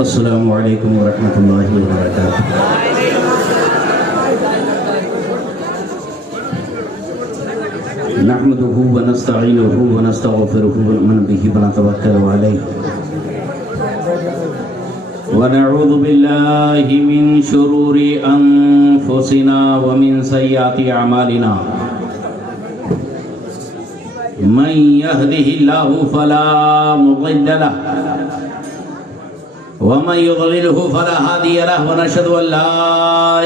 السلام علیکم ورحمۃ اللہ وبرکاتہ۔ نحمده ونستعینه ونستغفره ونؤمن به ونتوکل علیہ ونعوذ باللہ من شرور انفسنا ومن سیئات اعمالنا من يهده الله فلا مضل له ومن يضلله فلا هادي له ونشهد ان لا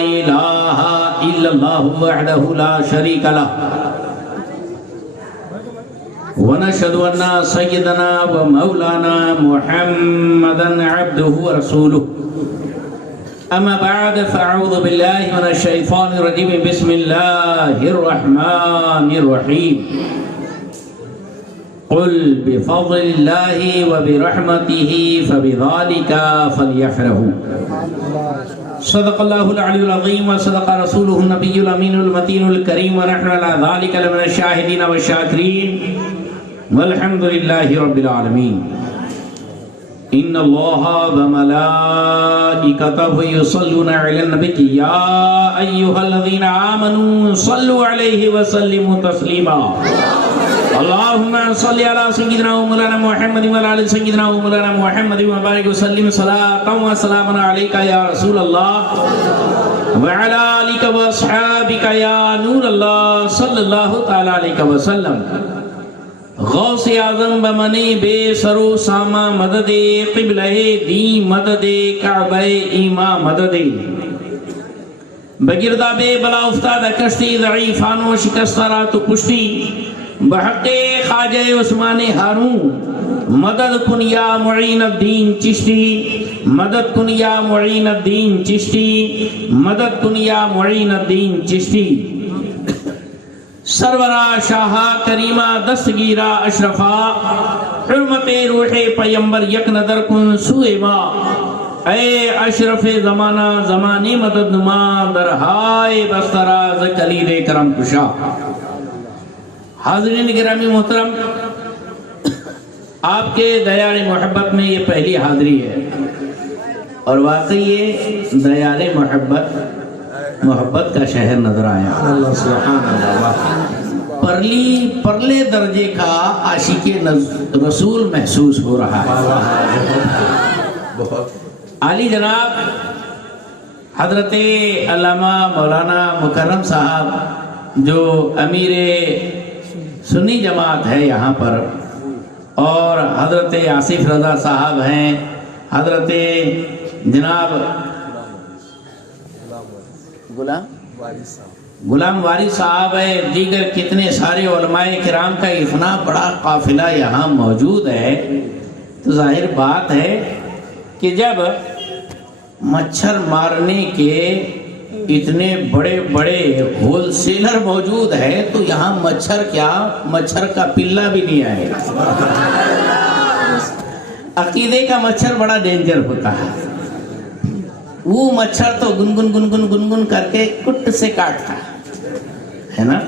اله الا الله وحده لا شريك له ونشهد ان سيدنا ومولانا محمدا عبده ورسوله اما بعد فاعوذ بالله من الشيطان الرجيم بسم الله الرحمن الرحيم قل بفضل الله وبرحمته فبذلك فليفرحوا صدق الله العلي العظيم وصدق رسوله النبي الأمين المتين الكريم ونحن على ذلك لمن الشاهدين والشاكرين والحمد لله رب العالمين إن الله وملائكته يصلون على النبي يا أيها الذين آمنوا صلوا عليه وسلموا تسليما اللهم صل على سيدنا ومولانا محمد وعلى آل سيدنا ومولانا محمد وبارك وسلم صلاة وسلاما عليك يا رسول الله وعلى آلك وأصحابك يا نور الله صلى الله تعالى عليك وسلم غوث اعظم بمنی بے سرو ساما مدد قبلہ دی مدد کعبہ ایما مدد بگرداب بلا افتاد کشتی ضعیفانو شکسترات پشتی بحق خواجہ عثمان ہارون مدد کن یا معین الدین چشتی مدد کن یا معین الدین چشتی مدد کن یا معین الدین چشتی سرورہ شاہا کریمہ دستگیرہ اشرفا حرمت روح پیمبر یک نظر کن سوئے ما اے اشرف زمانہ زمانی مدد نما درہائے بستراز کلید کرم کشا۔ حاضرین گرامی محترم، آپ کے دیار محبت میں یہ پہلی حاضری ہے اور واقعی یہ دیار محبت کا شہر نظر آیا۔ اللہ سبحان اللہ، پرلے درجے کا عاشق رسول محسوس ہو رہا ہے۔ عالی جناب حضرت علامہ مولانا مکرم صاحب جو امیر سنی جماعت ہے یہاں پر، اور حضرت آصف رضا صاحب ہیں، حضرت جناب غلام واری صاحب ہے، دیگر کتنے سارے علماء کرام کا اتنا بڑا قافلہ یہاں موجود ہے، تو ظاہر بات ہے کہ جب مچھر مارنے کے اتنے بڑے بڑے ہول سیلر موجود ہے تو یہاں مچھر کیا، مچھر کا پلہ بھی نہیں آئے گا۔ عقیدے کا مچھر بڑا ڈینجر ہوتا ہے، وہ مچھر تو گنگن گنگن گنگن کر کے کٹ سے کاٹتا ہے نا،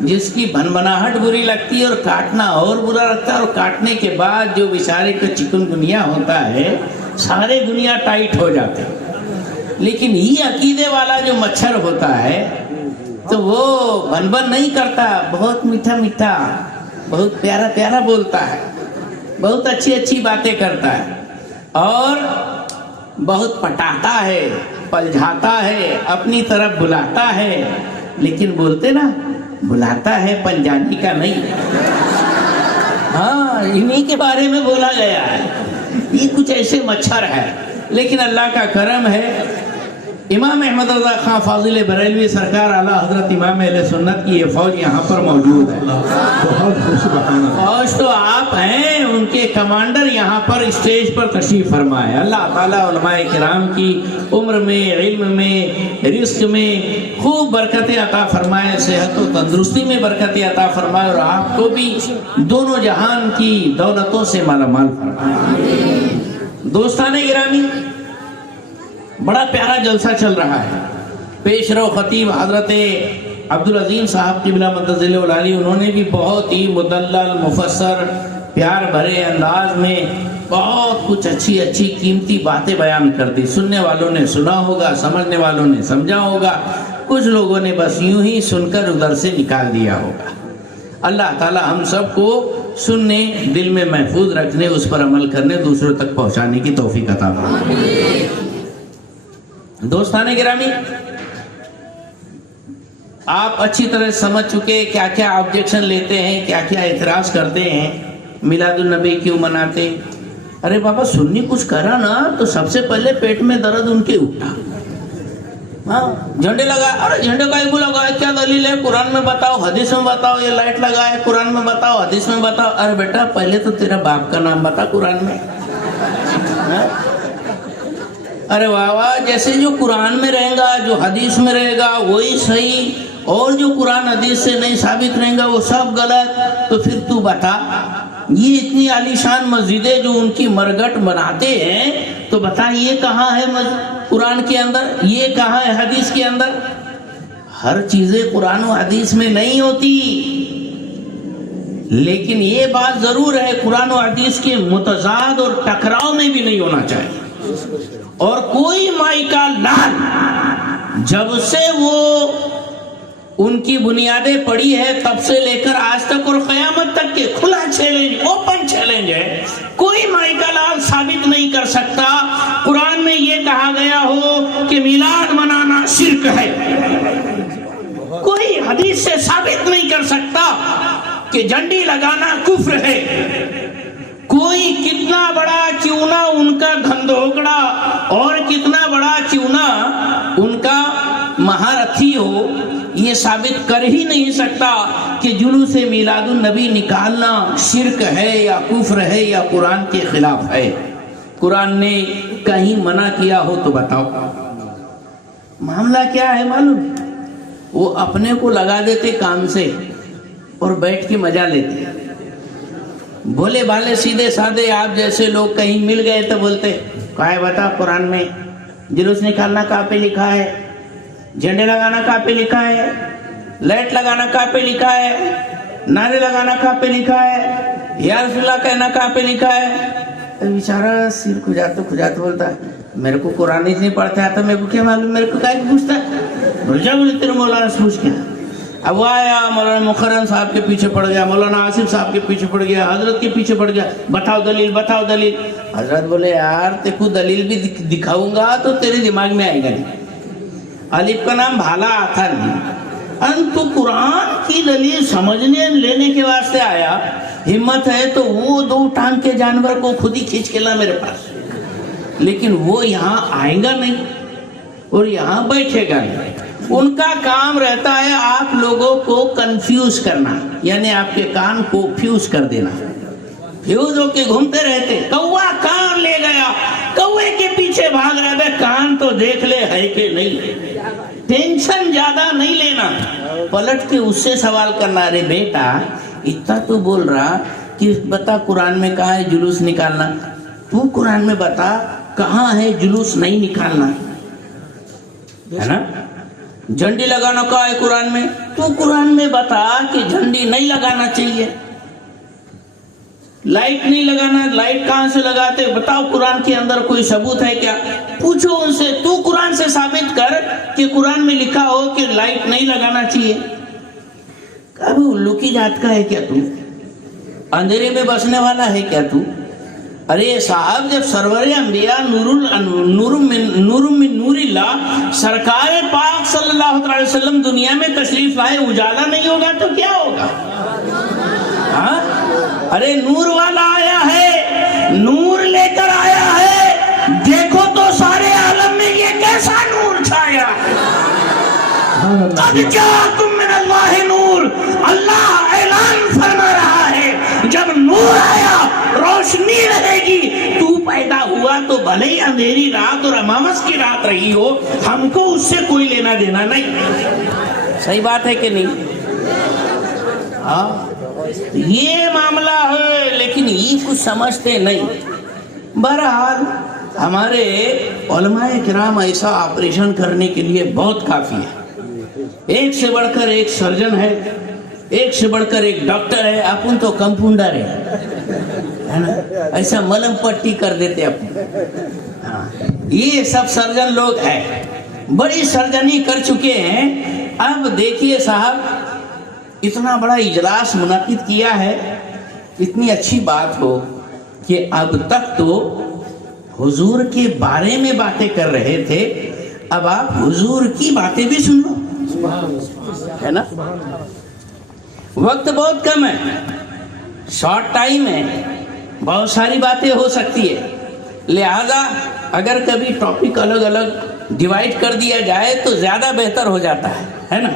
جس کی بھنبناہٹ بری لگتی ہے اور کاٹنا اور برا لگتا ہے، اور کاٹنے کے بعد جو بیچارے کو چکن گنیا ہوتا ہے سارے دنیا ٹائٹ ہو جاتے ہیں۔ لیکن یہ عقیدے والا جو مچھر ہوتا ہے تو وہ بن بن نہیں کرتا، بہت میٹھا میٹھا، بہت پیارا پیارا بولتا ہے، بہت اچھی اچھی باتیں کرتا ہے، اور بہت پٹاتا ہے، پلجھاتا ہے، اپنی طرف بلاتا ہے، لیکن بولتے نا بلاتا ہے پنجابی کا نہیں۔ ہاں، انہی کے بارے میں بولا گیا ہے، یہ کچھ ایسے مچھر ہے۔ لیکن اللہ کا کرم ہے، امام احمد رضا خان فاضل بریلوی سرکار اعلیٰ حضرت امام اہل سنت کی یہ فوج یہاں پر موجود ہے۔ فوج تو آپ ہیں، ان کے کمانڈر یہاں پر اسٹیج پر تشریف فرمائے۔ اللہ تعالیٰ علماء کرام کی عمر میں، علم میں، رزق میں خوب برکتیں عطا فرمائے، صحت و تندرستی میں برکتیں عطا فرمائے، اور آپ کو بھی دونوں جہان کی دولتوں سے مالا مال فرمائے۔ دوستان گرامی، بڑا پیارا جلسہ چل رہا ہے۔ پیش رو خطیب حضرت عبدالعظیم صاحب قبلہ مدظل العالی، انہوں نے بھی بہت ہی مدلل مفسر پیار بھرے انداز میں बहुत कुछ अच्छी अच्छी कीमती बातें बयान कर दी। सुनने वालों ने सुना होगा, समझने वालों ने समझा होगा, कुछ लोगों ने बस यूं ही सुनकर उधर से निकाल दिया होगा। अल्लाह ताला हम सबको सुनने, दिल में महफूज रखने, उस पर अमल करने, दूसरों तक पहुंचाने की तौफीक अता फरमाए। दोस्ताने गिरामी, आप अच्छी तरह समझ चुके क्या क्या ऑब्जेक्शन लेते हैं, क्या क्या एतराज करते हैं। मिलादुन नबी क्यों मनाते? अरे बाबा, सुन्नी कुछ करा ना तो सबसे पहले पेट में दर्द उनके उठा। हाँ, झंडे लगा, अरे झंडे का क्यों लगाए, क्या दलील है, कुरान में बताओ, हदीस में बताओ। ये लाइट लगाए, कुरान में बताओ, हदीस में बताओ। अरे बेटा, पहले तो तेरा बाप का नाम बता कुरान में। अरे वाह वाह, जैसे जो कुरान में रहेगा, जो हदीस में रहेगा वही सही, और जो कुरान हदीस से नहीं साबित रहेगा वो सब गलत। तो फिर तू बता, ये इतनी आलीशान मस्जिदें जो उनकी मरगट बनाते हैं, तो बता ये कहाँ है कुरान के अंदर, ये कहाँ है हदीस के अंदर? हर चीजें कुरान और हदीस में नहीं होती, लेकिन ये बात जरूर है, कुरान और हदीस के मुतजाद और टकराव में भी नहीं होना चाहिए। और कोई माई का लाल जब से वो उनकी बुनियादें पड़ी है तब से लेकर आज तक और कयामत तक के खुला चैलेंज, ओपन चैलेंज है, कोई माई का लाल साबित नहीं कर सकता कुरान में ये कहा गया हो कि मिलाद मनाना शिर्क है। कोई हदीस से साबित नहीं कर सकता कि झंडी लगाना कुफ्र है। कोई कितना बड़ा क्यों ना उनका धंधोकड़ा और कितना बड़ा क्यों ना उनका महारथी हो, ये साबित कर ही नहीं सकता कि जुलूस मिलादुन नबी निकालना शिर्क है या कुफ्र है या कुरान के खिलाफ है। कुरान ने कहीं मना किया हो तो बताओ। मामला क्या है मालूम? वो अपने को लगा देते काम से और बैठ के मजा लेते। भोले भाले सीधे साधे आप जैसे लोग कहीं मिल गए तो बोलते, क्या है बता, कुरान में जुलूस निकालना कहाँ पे लिखा है, झंडे लगाना कहाँ पे लिखा है, लाइट लगाना कहाँ पे लिखा है, नारे लगाना कहाँ पे लिखा है, या रसूलुल्लाह कहना कहाँ पे लिखा है। बेचारा सिर खुजाते बोलता है, मेरे को कुरान ही नहीं पढ़ता है तो मेरे को क्या मालूम, मेरे को क्या पूछता है। बोल जा, बोले तेरे मौलाना से पूछ क्या। अब वो आया, मौलाना मुखर्रम साहब के पीछे पड़ गया, मौलाना आसिफ साहब के पीछे पड़ गया, हजरत के पीछे पड़ गया, बताओ दलील, बताओ दलील। हजरत बोले, यार तेरे को दलील भी दिखाऊंगा तो तेरे दिमाग में आएगा नहीं, अलिफ का नाम भाला आता नहीं। तू कुरान की दलील समझने लेने के वास्ते आया, हिम्मत है तो वो दो टांग के जानवर को खुद ही खींच के ला मेरे पास, लेकिन वो यहाँ आएगा नहीं और यहाँ बैठेगा नहीं। उनका काम रहता है आप लोगों को कंफ्यूज करना, यानी आपके कान को फ्यूज कर देना। फ्यूज होके घूमते रहते, कौवा कान ले गया, कौवे के पीछे भाग रहे थे, कान तो देख ले है कि नहीं। टेंशन ज्यादा नहीं लेना, पलट के उससे सवाल करना, अरे बेटा इतना तो बोल रहा कि बता कुरान में कहाँ है जुलूस निकालना, तू कुरान में बता कहाँ है जुलूस नहीं निकालना, है ना। झंडी लगाना कहाँ है कुरान में, तू कुरान में बता कि झंडी नहीं लगाना चाहिए। लाइट नहीं लगाना, लाइट कहां से लगाते बताओ, कुरान के अंदर कोई सबूत है क्या? पूछो उनसे, तू कुरान से साबित कर कि कुरान में लिखा हो कि लाइट नहीं लगाना चाहिए। कभी उल्लू की जात का है क्या तू? अंधेरे में बसने वाला है क्या तू? अरे साहब, जब सरवर अंबिया नूरिल्लाह सरकार पाक सल्लल्लाहु अलैहि वसल्लम दुनिया में तशरीफ लाए, उजाला नहीं होगा तो क्या होगा? हाँ, अरे नूर वाला आया है, नूर लेकर आया है, देखो तो सारे आलम में ये कैसा नूर छाया। कद जाअकुम मिनल्लाहि नूर, अल्लाह ऐलान फरमा रहा है जब नूर आया रोशनी रहेगी। तू पैदा हुआ तो भले ही अंधेरी रात और अमावस की रात रही हो, हमको उससे कोई लेना देना नहीं। सही बात है कि नहीं? हाँ, ये मामला है, लेकिन ये कुछ समझते नहीं। बहरहाल हमारे उलमाए किराम ऐसा ऑपरेशन करने के लिए बहुत काफी है। एक से बढ़कर एक सर्जन है, एक से बढ़कर एक डॉक्टर है, अपन तो कंपाउंडर है। है ना, ऐसा मलम पट्टी कर देते अपने। हाँ, ये सब सर्जन लोग हैं, बड़ी सर्जनी कर चुके हैं। अब देखिए साहब, इतना बड़ा इजलास मुनाकिद किया है, इतनी अच्छी बात हो कि अब तक तो हुजूर के बारे में बातें कर रहे थे, अब आप हुजूर की बातें भी सुन लो, है ना। वक्त बहुत कम है, शॉर्ट टाइम है, बहुत सारी बातें हो सकती है, लिहाजा अगर कभी टॉपिक अलग अलग डिवाइड कर दिया जाए तो ज्यादा बेहतर हो जाता है ना।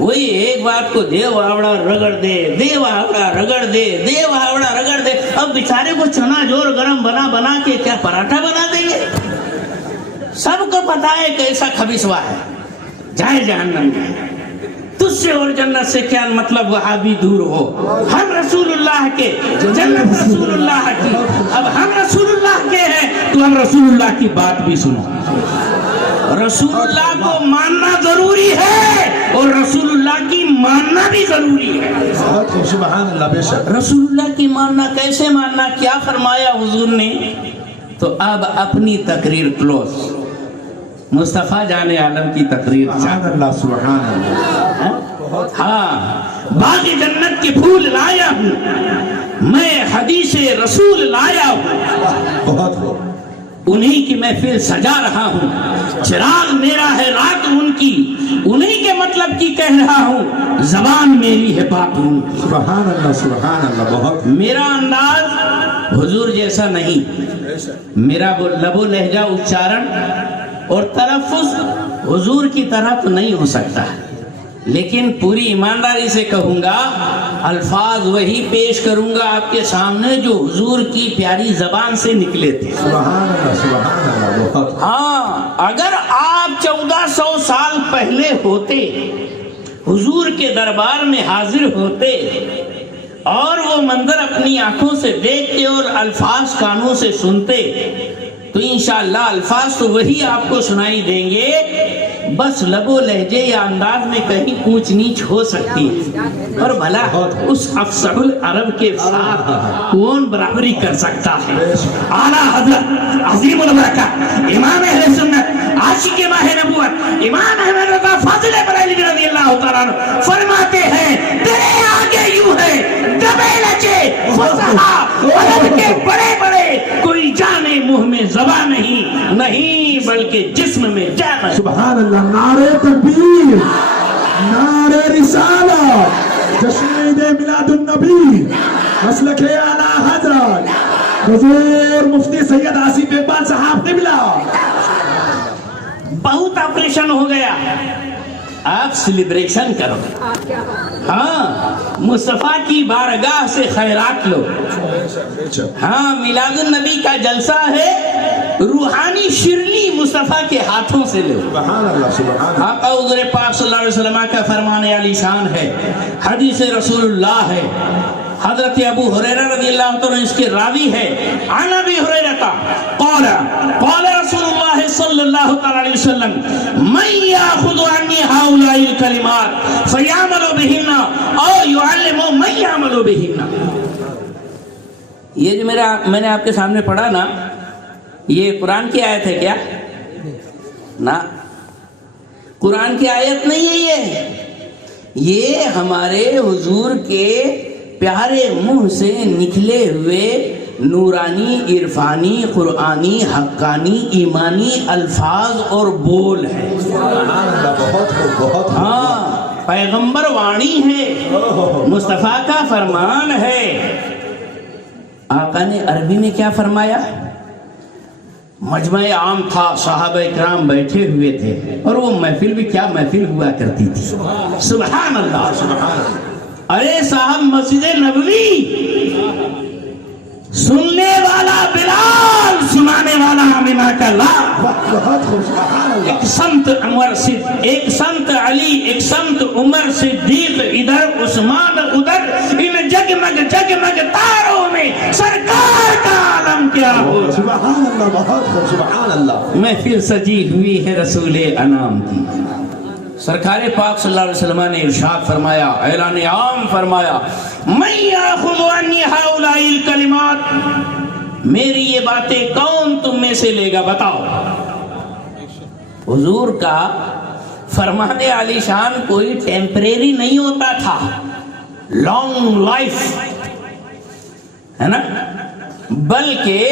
वही एक बात को देव आवड़ा रगड़ दे, देव आवड़ा रगड़ दे, देव आवड़ा रगड़ दे। अब बेचारे को चना जोर गरम बना बना के क्या पराठा बना देंगे? सबको पता है कैसा खबीसवा है, जाए जहन्नम में। तुझसे और जन्नत से क्या मतलब, वहां भी दूर हो। हम रसूलुल्लाह के, जन्नत रसूलुल्लाह की। अब हम रसूलुल्लाह के हैं तो हम रसूलुल्लाह की बात भी सुनो। रसूलुल्लाह को मानना जरूरी है और रसूलुल्लाह की मानना भी जरूरी है। सुभान अल्लाह, बेशक। रसूलुल्लाह की मानना कैसे मानना, क्या फरमाया हुजूर ने? तो अब अपनी तकरीर क्लोज, मुस्तफा जाने आलम की तकरीर। सुभान अल्लाह, सुभान अल्लाह। हाँ, बाग़ जन्नत के फूल लाया हूँ मैं, हदीसे रसूल लाया हूँ, बहुत हो। उन्हीं की महफिल सजा रहा हूँ। चिराग मेरा है, रात उनकी, उन्हीं के मतलब की कह रहा हूँ, जबान मेरी है, बात उनकी। सुभान अल्लाह, सुभान अल्लाह। बहुत। मेरा अंदाज हुजूर जैसा नहीं, मेरा वो लबो लहजा उच्चारण और तलफ़ुज़ हुजूर की तरह तो नहीं हो सकता, लेकिन पूरी ईमानदारी से कहूंगा, अल्फाज वही पेश करूंगा आपके सामने जो हुजूर की प्यारी जबान से निकले थे। सुभान अल्लाह, सुभान अल्लाह। बहुत। हाँ, अगर आप 1400 साल पहले होते, हुजूर के दरबार में हाजिर होते और वो मंजर अपनी आंखों से देखते और अल्फाज कानों से सुनते, तो इंशाअल्लाह अल्फाज तो वही आपको सुनाई देंगे, बस लबो लहजे या अंदाज में कहीं ऊंच नीच हो सकती है। और भला उस अफसहुल अरब के साथ कौन बराबरी कर सकता है? आला हज़रत अज़ीमुल बरकत इमाम अहले सुन्नत आशिक़े माह नबुवत इमाम अहमद रज़ा फ़ाज़िल बरेलवी रज़ियल्लाहु तआला अन्हु फरमाते हैं, तेरे आगे यूं है दबे लचे फसहा अरब के बड़े बड़े, कोई जाने मुंह में ज़बान नहीं बल्कि जिस्म में जान। सुभान अल्लाह। नारे तकबीर, नारे रिसालत, जश्न मिलादुन नबी, मसलक आला हज़रत हुज़ूर मुफ्ती सैयद आसिफ इकबाल साहब क़िबला। बहुत ऑपरेशन हो गया, आप सेलिब्रेशन करो। हाँ, मुस्तफा की बारगाह से खैरात लो। हाँ, मिलादुन नबी का जलसा है, रूहानी शिरली मुस्तफा के हाथों से लो। सुभान अल्लाह, सुभान अल्लाह। आका हुज़ूर पाक सल्लल्लाहु अलैहि वसल्लम का फरमान आलीशान है, हदीस रसूलुल्लाह है। हजरत अबू हुरैरा रज़ियल्लाहु तआला इसके रावी है। अन अबी हुरैरा का क़ाल रसूलुल्लाह सल्लल्लाहु अलैहि वसल्लम, मन याखुदु अन्नी हाउलाइल कलिमात फयअमलु बिहिन्ना औ युअल्लिमु मन यअमलु बिहिन्ना। ये जो मैंने आपके सामने पढ़ा ना, ये कुरान की आयत है क्या? ना, कुरान की आयत नहीं है ये हमारे हुजूर के प्यारे मुंह से निकले हुए नूरानी, इरफानी, कुरानी, हक्कानी, ईमानी अल्फाज और बोल है। बहुत। हाँ, पैगंबर वाणी है, मुस्तफा का फरमान है। आका ने अरबी में क्या फरमाया? मजमे आम था, सहाबा इकराम बैठे हुए थे, और वो महफिल भी क्या महफिल हुआ करती थी। सुभान अल्लाह, सुभान अल्लाह। अरे साहब, मस्जिद नबवी सुनने वाला बिलाल, सुनाने वाला आमिना का लाल। एक संत उमर सिद्दीक, एक संत अली, एक संत उमर सिद्दीक, इधर उस्मान उधर, इन जगमग तारों में सरकार का आलम क्या हो। सुभान अल्लाह, बहुत खूब, सुभान अल्लाह। महफिल सजी हुई है रसूल अनाम की। सरकार पाक सल्लल्लाहु अलैहि वसल्लम ने इरशाद फरमाया, ऐलान आम फरमाया, من یاخذ عنی ہؤلاء الکلمات، میری یہ باتیں کون تم میں سے لے گا، بتاؤ۔ حضور کا فرمان عالی شان کوئی ٹیمپریری نہیں ہوتا تھا، لانگ لائف ہے نا، بلکہ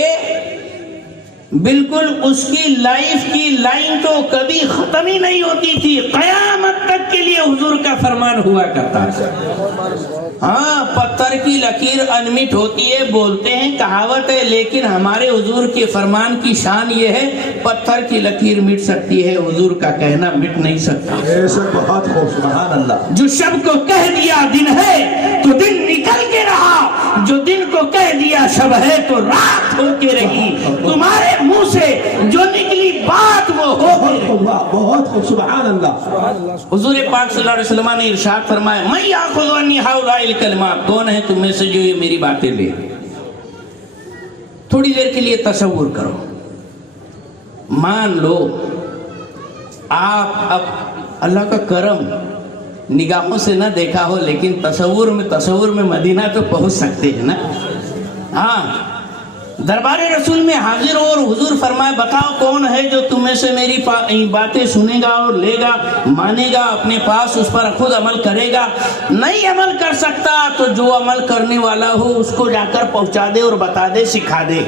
بالکل اس کی لائف کی لائن تو کبھی ختم ہی نہیں ہوتی تھی، قیامت تک کے لیے حضور کا فرمان ہوا کرتا ہے۔ ہاں پتھر کی لکیر انمٹ ہوتی ہے، بولتے ہیں کہاوت ہے، لیکن ہمارے حضور کے فرمان کی شان یہ ہے پتھر کی لکیر مٹ سکتی ہے، حضور کا کہنا مٹ نہیں سکتا۔ بہت خوب، سبحان اللہ۔ جو شب کو کہہ دیا دن ہے تو دن نکل کے رہا، جو دن کو کہہ دیا شب ہے تو رات ہو کے رہی، تمہارے منہ سے جو نکلی بات وہ ہو گئی۔ بہت خوب، سبحان اللہ۔ حضور پاک صلی اللہ علیہ وسلم نے ارشاد فرمایا من یاخذ عنی ہؤلاء الکلمات، کون ہے تم میں سے جو یہ میری باتیں لے۔ تھوڑی دیر کے لیے تصور کرو، مان لو آپ اب اللہ کا کرم نگاہوں سے نہ دیکھا ہو، لیکن تصور میں مدینہ تو پہنچ سکتے ہیں نا۔ ہاں دربار رسول میں حاضر ہو اور حضور فرمائے بتاؤ کون ہے جو تم میں سے میری باتیں سنے گا اور لے گا، مانے گا، اپنے پاس اس پر خود عمل کرے گا۔ نہیں عمل کر سکتا تو جو عمل کرنے والا ہو اس کو جا کر پہنچا دے اور بتا دے، سکھا دے۔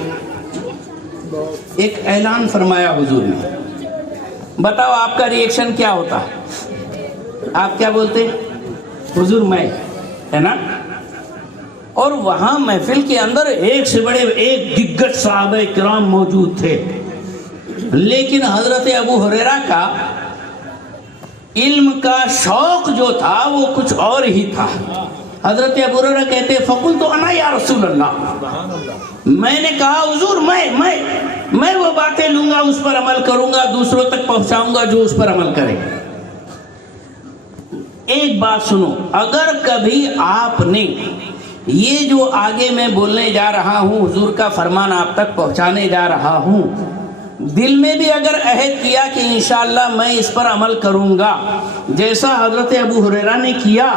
ایک اعلان فرمایا حضور نے، بتاؤ آپ کا ری ایکشن کیا ہوتا؟ آپ کیا بولتے؟ حضور میں، ہے نا؟ اور وہاں محفل کے اندر ایک سے بڑے ایک دگج صحابہ کرام موجود تھے، لیکن حضرت ابو ہریرہ کا علم کا شوق جو تھا وہ کچھ اور ہی تھا۔ حضرت ابو ہریرہ کہتے فقلت انا یا رسول اللہ، میں نے کہا حضور میں وہ باتیں لوں گا، اس پر عمل کروں گا، دوسروں تک پہنچاؤں گا جو اس پر عمل کرے۔ ایک بات سنو، اگر کبھی آپ نے یہ جو آگے میں بولنے جا رہا ہوں، حضور کا فرمان آپ تک پہنچانے جا رہا ہوں، دل میں بھی اگر عہد کیا کہ انشاءاللہ میں اس پر عمل کروں گا جیسا حضرت ابو ہریرہ نے کیا،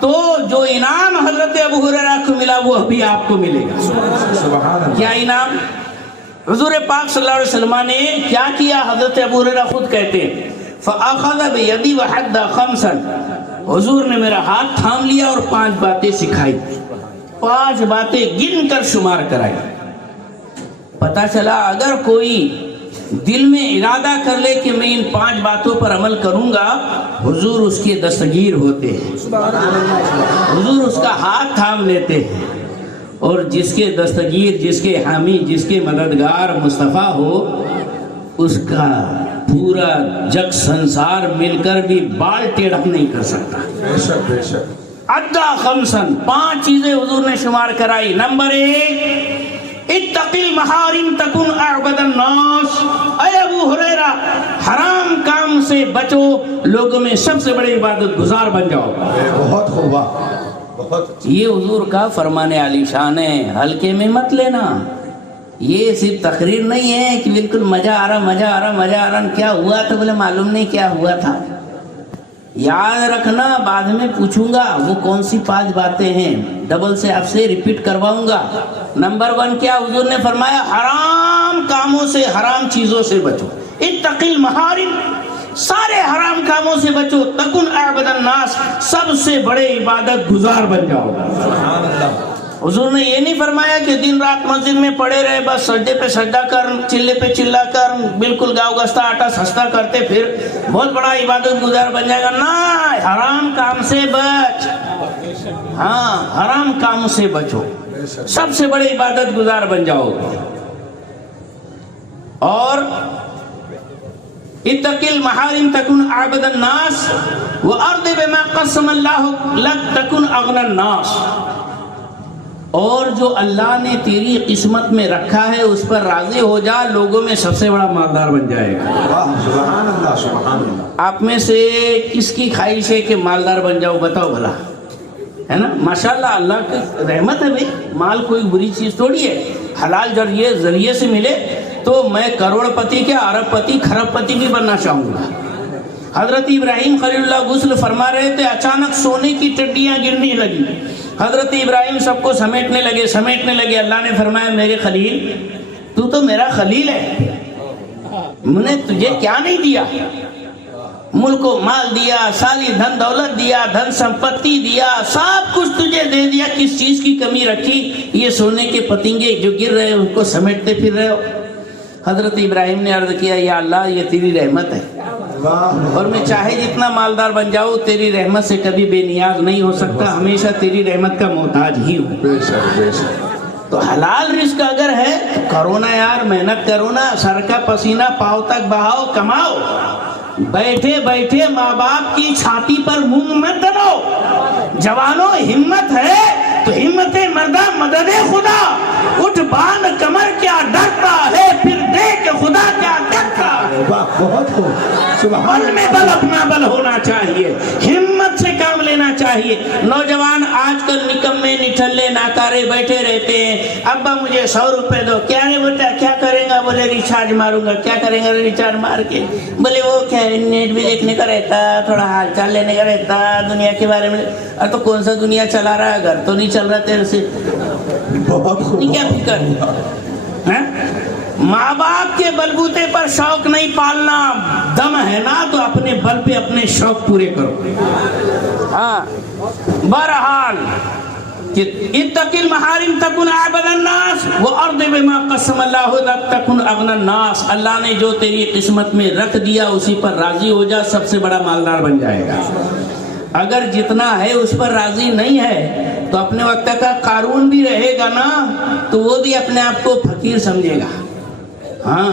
تو جو انعام حضرت ابو ہریرہ کو ملا وہ ابھی آپ کو ملے گا۔ کیا انعام؟ حضور پاک صلی اللہ علیہ وسلم نے کیا کیا؟ حضرت ابو ہریرہ خود کہتے ہیں فَأَخَذَ بِيَدِي وَحَدَّ خَمْسًا، حضور نے میرا ہاتھ تھام لیا اور 5 باتیں سکھائی، 5 باتیں گن کر شمار کرائی۔ پتا چلا اگر کوئی دل میں ارادہ کر لے کہ میں ان 5 باتوں پر عمل کروں گا، حضور اس کے دستگیر ہوتے ہیں، حضور اس کا ہاتھ تھام لیتے ہیں، اور جس کے دستگیر، جس کے حامی، جس کے مددگار مصطفیٰ ہو، اس کا پورا جگ سنسار مل کر بھی بال ٹیڑھا نہیں کر سکتا۔ بے شک بے شک۔ عدّا خمسن، 5 چیزیں حضور نے شمار کرائی۔ نمبر 1، اتقی المحارم تکن اعبد الناس، اے ابو ہریرہ حرام کام سے بچو، لوگوں میں سب سے بڑے عبادت گزار بن جاؤ۔ بہت خوب، بہت۔ یہ حضور کا فرمان عالی شان ہے، ہلکے میں مت لینا۔ یہ صرف تقریر نہیں ہے کہ بالکل مزہ آ رہا، کیا ہوا تھا بولے معلوم نہیں کیا ہوا تھا۔ یاد رکھنا، بعد میں پوچھوں گا وہ کون سی 5 باتیں ہیں، ڈبل سے آپ سے ریپیٹ کرواؤں گا۔ نمبر 1 کیا؟ حضور نے فرمایا حرام کاموں سے، حرام چیزوں سے بچو۔ اتقی المحارم، سارے حرام کاموں سے بچو، تکن اعبد الناس، سب سے بڑے عبادت گزار بن جاؤ۔ سبحان اللہ۔ حضور نے یہ نہیں فرمایا کہ دن رات مسجد میں پڑے رہے، بس سجدے پہ سجدہ کر، چلے پہ چلا کر، بالکل گاؤ گستا آٹا سستا کرتے پھر بہت بڑا عبادت گزار بن جائے گا۔ نہ، حرام کام سے بچ، ہاں حرام کام سے بچو، سب سے بڑے عبادت گزار بن جاؤ۔ اور اتقی المحارم تکن اعبد الناس وارض بما قسم اللہ لک تکن اغنى الناس، اور جو اللہ نے تیری قسمت میں رکھا ہے اس پر راضی ہو جا، لوگوں میں سب سے بڑا مالدار بن جائے گا۔ سبحان اللہ، سبحان اللہ۔ آپ میں سے کس کی خواہش ہے کہ مالدار بن جاؤ؟ بتاؤ بھلا، ہے نا؟ ماشاءاللہ اللہ کی رحمت ہے بھائی، مال کوئی بری چیز تھوڑی ہے، حلال ذریعے سے ملے تو میں کروڑ پتی کیا، ارب پتی، کھرب پتی بھی بننا چاہوں گا۔ حضرت ابراہیم خلیل اللہ غسل فرما رہے تھے، اچانک سونے کی ٹڈیاں گرنے لگی۔ حضرت ابراہیم سب کو سمیٹنے لگے. اللہ نے فرمایا میرے خلیل تو میرا خلیل ہے، میں نے تجھے کیا نہیں دیا؟ ملک و مال دیا، ساری دھن دولت دیا، دھن سمپتی دیا، سب کچھ تجھے دے دیا، کس چیز کی کمی رکھی؟ یہ سونے کے پتنگے جو گر رہے ان کو سمیٹتے پھر رہے ہو. حضرت ابراہیم نے عرض کیا یا اللہ یہ تیری رحمت ہے، اور میں چاہے جتنا مالدار بن جاؤں تیری رحمت سے کبھی بے نیاز نہیں ہو سکتا، ہمیشہ تیری رحمت کا محتاج ہی ہوں. تو حلال رزق اگر ہے تو کرو نا یار، محنت کرو نا، سر کا پسینہ پاؤں تک بہاؤ، کماؤ. بیٹھے بیٹھے ماں باپ کی چھاتی پر مونگ مت ڈالو. جوانوں ہمت ہے تو ہمت مردہ مدد خدا، اٹھ باندھ کمر کیا ڈرتا ہے، پھر دیکھ خدا کیا ڈرتا ہے. بہت خوب، بل میں بل اپنا بل ہونا چاہیے، ہمت سے کام لینا چاہیے. نوجوان آج کل نکمے نٹھلے ناکارے بیٹھے رہتے ہیں. ابا مجھے 100 روپے دو. کیا ہے بیٹا کیا کریں گا؟ بولے ریچارج ماروں گا. کیا کریں گا ریچارج مار کے؟ بولے وہ کیا نیٹ بھی دیکھنے کا رہتا، تھوڑا حال چال لینے کا رہتا، دنیا کے بارے میں. تو کون سا دنیا چلا رہا ہے؟ گھر تو نہیں چل رہا تیرے سے، بہت خوب. کیا فکر ہے؟ ماں باپ کے بلبوتے پر شوق نہیں پالنا. دم ہے نا تو اپنے بل پہ اپنے شوق پورے کرو. ہاں بہرحال اتق المحارم تکن اعبد الناس وارض بما قسم اللہ لک تکن اغنى الناس. اللہ نے جو تیری قسمت میں رکھ دیا اسی پر راضی ہو جا، سب سے بڑا مالدار بن جائے گا. اگر جتنا ہے اس پر راضی نہیں ہے تو اپنے وقت کا قارون بھی رہے گا نا تو وہ بھی اپنے آپ کو فقیر سمجھے گا. ہاں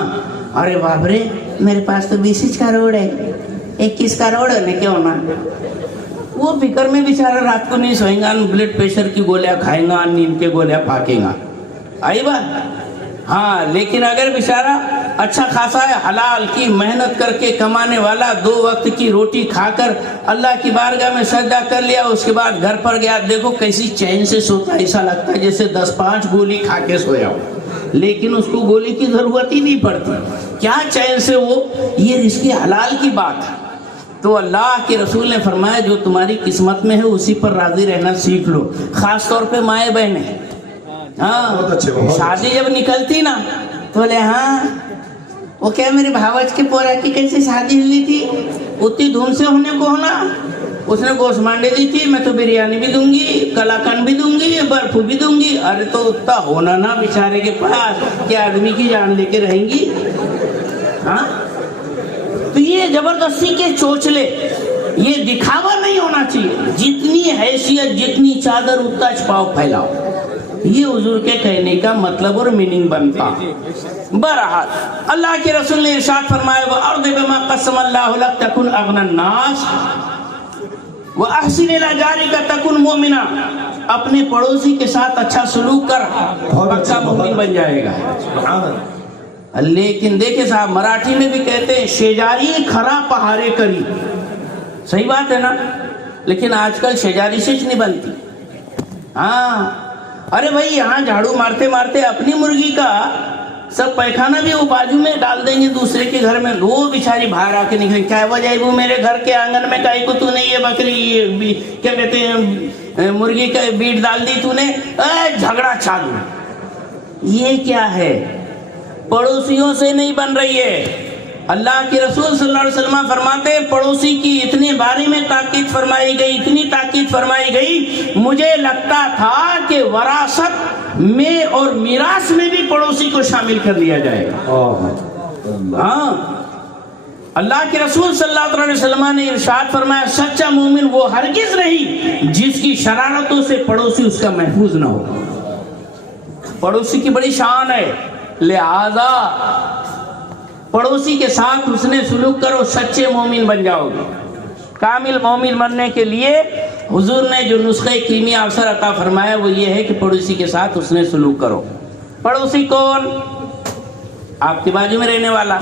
ارے بابرے میرے پاس تو 20 کروڑ ہے، 21 کروڑ ہے، میں کیا ہونا؟ وہ فکر میں بیچارہ رات کو نہیں سوئیں گا، بلڈ پریشر کی گولیاں کھائیں گا، نیند کے گولیاں پھاکیں گا. آئی بات؟ ہاں لیکن اگر بیچارہ اچھا خاصا ہے، حلال کی محنت کر کے کمانے والا، 2 وقت کی روٹی کھا کر اللہ کی بارگاہ میں سجدہ کر لیا، اس کے بعد گھر پر گیا، دیکھو کیسی چین سے سوتا ہے، ایسا لگتا ہے جیسے 10-5 گولی کھا کے سویا ہو، لیکن اس کو گولی کی ضرورت ہی نہیں پڑتی. کیا چین سے وہ، یہ رزق حلال کی بات ہے. تو اللہ کے رسول نے فرمایا جو تمہاری قسمت میں ہے اسی پر راضی رہنا سیکھ لو. خاص طور پہ مائیں بہنیں. ہاں شادی جب نکلتی نا تو بولے ہاں وہ کیا میرے بھاوج کے پورا کی کیسے شادی ہوئی تھی، اتنی دھوم سے ہونے کو ہونا، اس نے گوشت مانڈے دی تھی، میں تو بریانی بھی دوں گی، کلاکند بھی دوں گی، برف بھی دوں گی. ارے تو اتنا ہونا نا بیچارے کے پاس کہ آدمی کی جان لے کے رہیں گی. ہاں تو یہ زبردستی کے چوچلے، یہ دکھاوا نہیں ہونا چاہیے. جتنی حیثیت جتنی چادر اتنا چھپاؤ پھیلاؤ، یہ حضور کے کہنے کا مطلب اور میننگ بنتا. بہرحال اللہ کے رسول نے ارشاد فرمایا وَأَرْضِ بِمَا قَسَّمَ اللَّهُ لَكَ تَكُنْ أَغْنَى النَّاسِ وَأَحْسِنْ إِلَىٰ جَارِكَ تَكُنْ مُؤْمِنًا. اپنے پڑوسی کے ساتھ اچھا سلوک کر پکا مومن بن جائے گا. لیکن دیکھیں صاحب مراٹھی میں بھی کہتے ہیں شیجاری کھرا پہارے کری. صحیح بات ہے نا، لیکن آج کل شیجاری سے نہیں بنتی. ہاں ارے بھائی یہاں جھاڑو مارتے مارتے اپنی مرغی کا سب پیخانہ بھی وہ بازو میں ڈال دیں گے دوسرے کے گھر میں. وہ بیچاری باہر آ کے نکلیں کیا وجہ ہے وہ میرے گھر کے آنگن میں کائی کو تو نے یہ بکری کیا کہتے ہیں مرغی کا بیٹ ڈال دی تو نے، جھگڑا چالو. یہ کیا ہے؟ پڑوسیوں سے نہیں بن رہی ہے. اللہ کے رسول صلی اللہ علیہ وسلم فرماتے ہیں پڑوسی کی اتنے بارے میں تاکید فرمائی گئی، اتنی تاکید فرمائی گئی، مجھے لگتا تھا کہ وراثت میں اور میراث میں بھی پڑوسی کو شامل کر لیا جائے گا. ہاں اللہ کے رسول صلی اللہ علیہ وسلم نے ارشاد فرمایا سچا مومن وہ ہرگز نہیں جس کی شرارتوں سے پڑوسی اس کا محفوظ نہ ہو. پڑوسی کی بڑی شان ہے، لہذا پڑوسی کے ساتھ حسن سلوک کرو، سچے مومن بن جاؤ گے. کامل مومن بننے کے لیے حضور نے جو نسخہ کریمی افسر عطا فرمایا وہ یہ ہے کہ پڑوسی کے ساتھ حسن سلوک کرو. پڑوسی کون؟ آپ کے بازو میں رہنے والا،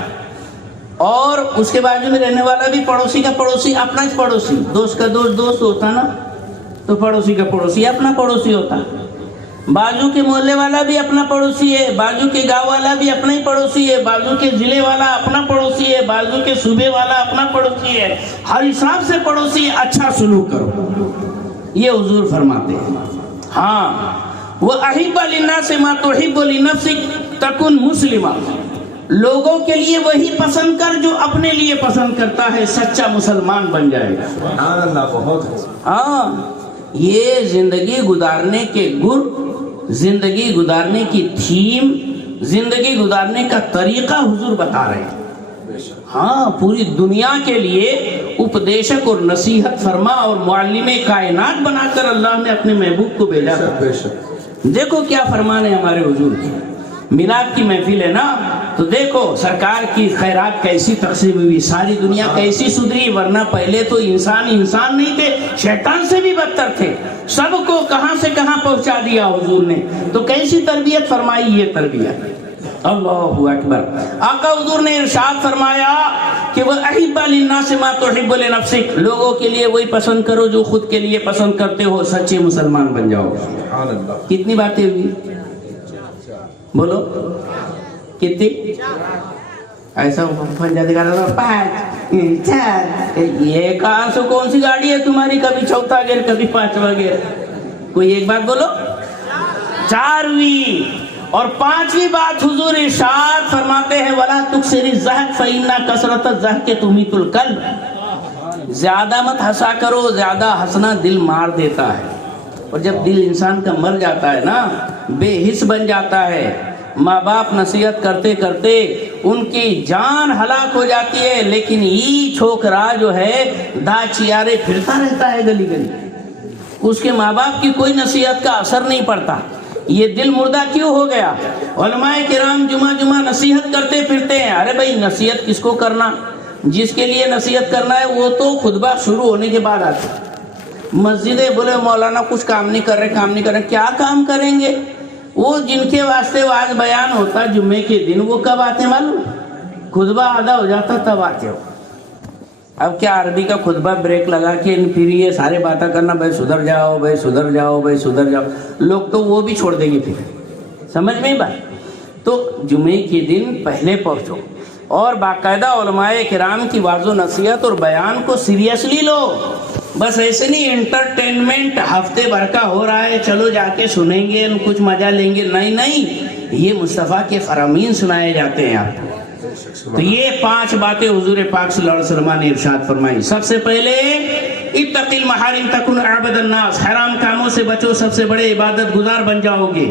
اور اس کے بازو میں رہنے والا بھی پڑوسی کا پڑوسی، اپنا پڑوسی. دوست کا دوست دوست ہوتا نا، تو پڑوسی کا پڑوسی اپنا پڑوسی ہوتا. بازو کے محلے والا بھی اپنا پڑوسی ہے، بازو کے گاؤں والا بھی اپنا ہی پڑوسی ہے، بازو کے ضلع والا اپنا پڑوسی ہے، بازو کے صوبے والا اپنا پڑوسی ہے. ہر حساب سے پڑوسی اچھا سلوک کرو، یہ حضور فرماتے ہیں. ہاں وَأَحِبَّ لِلنَّاسِ مَا تُحِبُّ لِنَفْسِكَ تَكُنْ مُسْلِمًا، لوگوں کے لیے وہی پسند کر جو اپنے لیے پسند کرتا ہے، سچا مسلمان بن جائے گا. سبحان اللہ. بہت. ہاں یہ زندگی گزارنے کے گر، زندگی گزارنے کی تھیم، زندگی گزارنے کا طریقہ حضور بتا رہے ہیں. ہاں پوری دنیا کے لیے اپدیشک اور نصیحت فرما اور معلم کائنات بنا کر اللہ نے اپنے محبوب کو بھیجا. دیکھو کیا فرمان ہے ہمارے حضور کی. میلاد کی محفل ہے نا، تو دیکھو سرکار کی خیرات کیسی تقسیم ہوئی، ساری دنیا کیسی سدھری. ورنہ پہلے تو انسان نہیں تھے، شیطان سے بھی بدتر تھے. سب کو کہاں سے کہاں پہنچا دیا حضور نے. تو کیسی تربیت فرمائی یہ تربیت. اللہ اکبر. آقا حضور نے ارشاد فرمایا کہ وَأَحِبَّ لِلنَّاسِ مَا تُحِبُّ لِنَفْسِكَ، لوگوں کے لیے وہی پسند کرو جو خود کے لیے پسند کرتے ہو، سچے مسلمان بن جاؤ. کتنی باتیں ہوئی بولو؟ کتنی؟ ایسا پنجابی گانا 5 4. یہ کہاں سے کون سی گاڑی ہے تمہاری؟ کبھی چوتھا گیئر کبھی 5واں گیئر. کوئی ایک بات بولو. 4ویں اور 5ویں بات حضور ارشاد فرماتے ہیں وَلَا تُكْسِرِ الزَّهْدَ فَإِنَّ كَثْرَةَ الزَّهْدِ تُمِيتُ الْقَلْبَ، زیادہ مت ہنسا کرو، زیادہ ہنسنا دل مار دیتا ہے. اور جب دل انسان کا مر جاتا ہے نا، بے حس بن جاتا ہے، ماں باپ نصیحت کرتے کرتے ان کی جان ہلاک ہو جاتی ہے، لیکن یہ چھوکرا جو ہے دا چیارے پھرتا رہتا ہے گلی گلی، اس کے ماں باپ کی کوئی نصیحت کا اثر نہیں پڑتا. یہ دل مردہ کیوں ہو گیا؟ علماء کرام جمعہ نصیحت کرتے پھرتے ہیں. ارے بھائی نصیحت کس کو کرنا؟ جس کے لیے نصیحت کرنا ہے وہ تو خطبہ شروع ہونے کے بعد آتا ہے. مسجدیں بولے مولانا کچھ کام نہیں کر رہے. کیا کام کریں گے؟ وہ جن کے واسطے آج بیان ہوتا جمعے کے دن، وہ کب آتے معلوم؟ خطبہ آدھا ہو جاتا تب آتے ہو. اب کیا عربی کا خطبہ بریک لگا کے پھر یہ سارے باتیں کرنا، بھائی سدھر جاؤ، بھائی سدھر جاؤ، بھائی سدھر جاؤ. لوگ تو وہ بھی چھوڑ دیں گے. پھر سمجھ میں بات. تو جمعے کے دن پہلے پہنچو اور باقاعدہ علماء کرام کی واضح نصیحت اور بیان کو سیریسلی لو. بس ایسے نہیں انٹرٹینمنٹ ہفتے بھر کا ہو رہا ہے چلو جا کے سنیں گے کچھ مزہ لیں گے. نہیں، یہ مصطفیٰ کے فرامین سنائے جاتے ہیں آپ کو. تو یہ 5 باتیں حضور پاک صلی اللہ علیہ وسلم نے ارشاد فرمائی. سب سے پہلے اتق المحارم تکن اعبد الناس، حرام کاموں سے بچو، سب سے بڑے عبادت گزار بن جاؤ گے.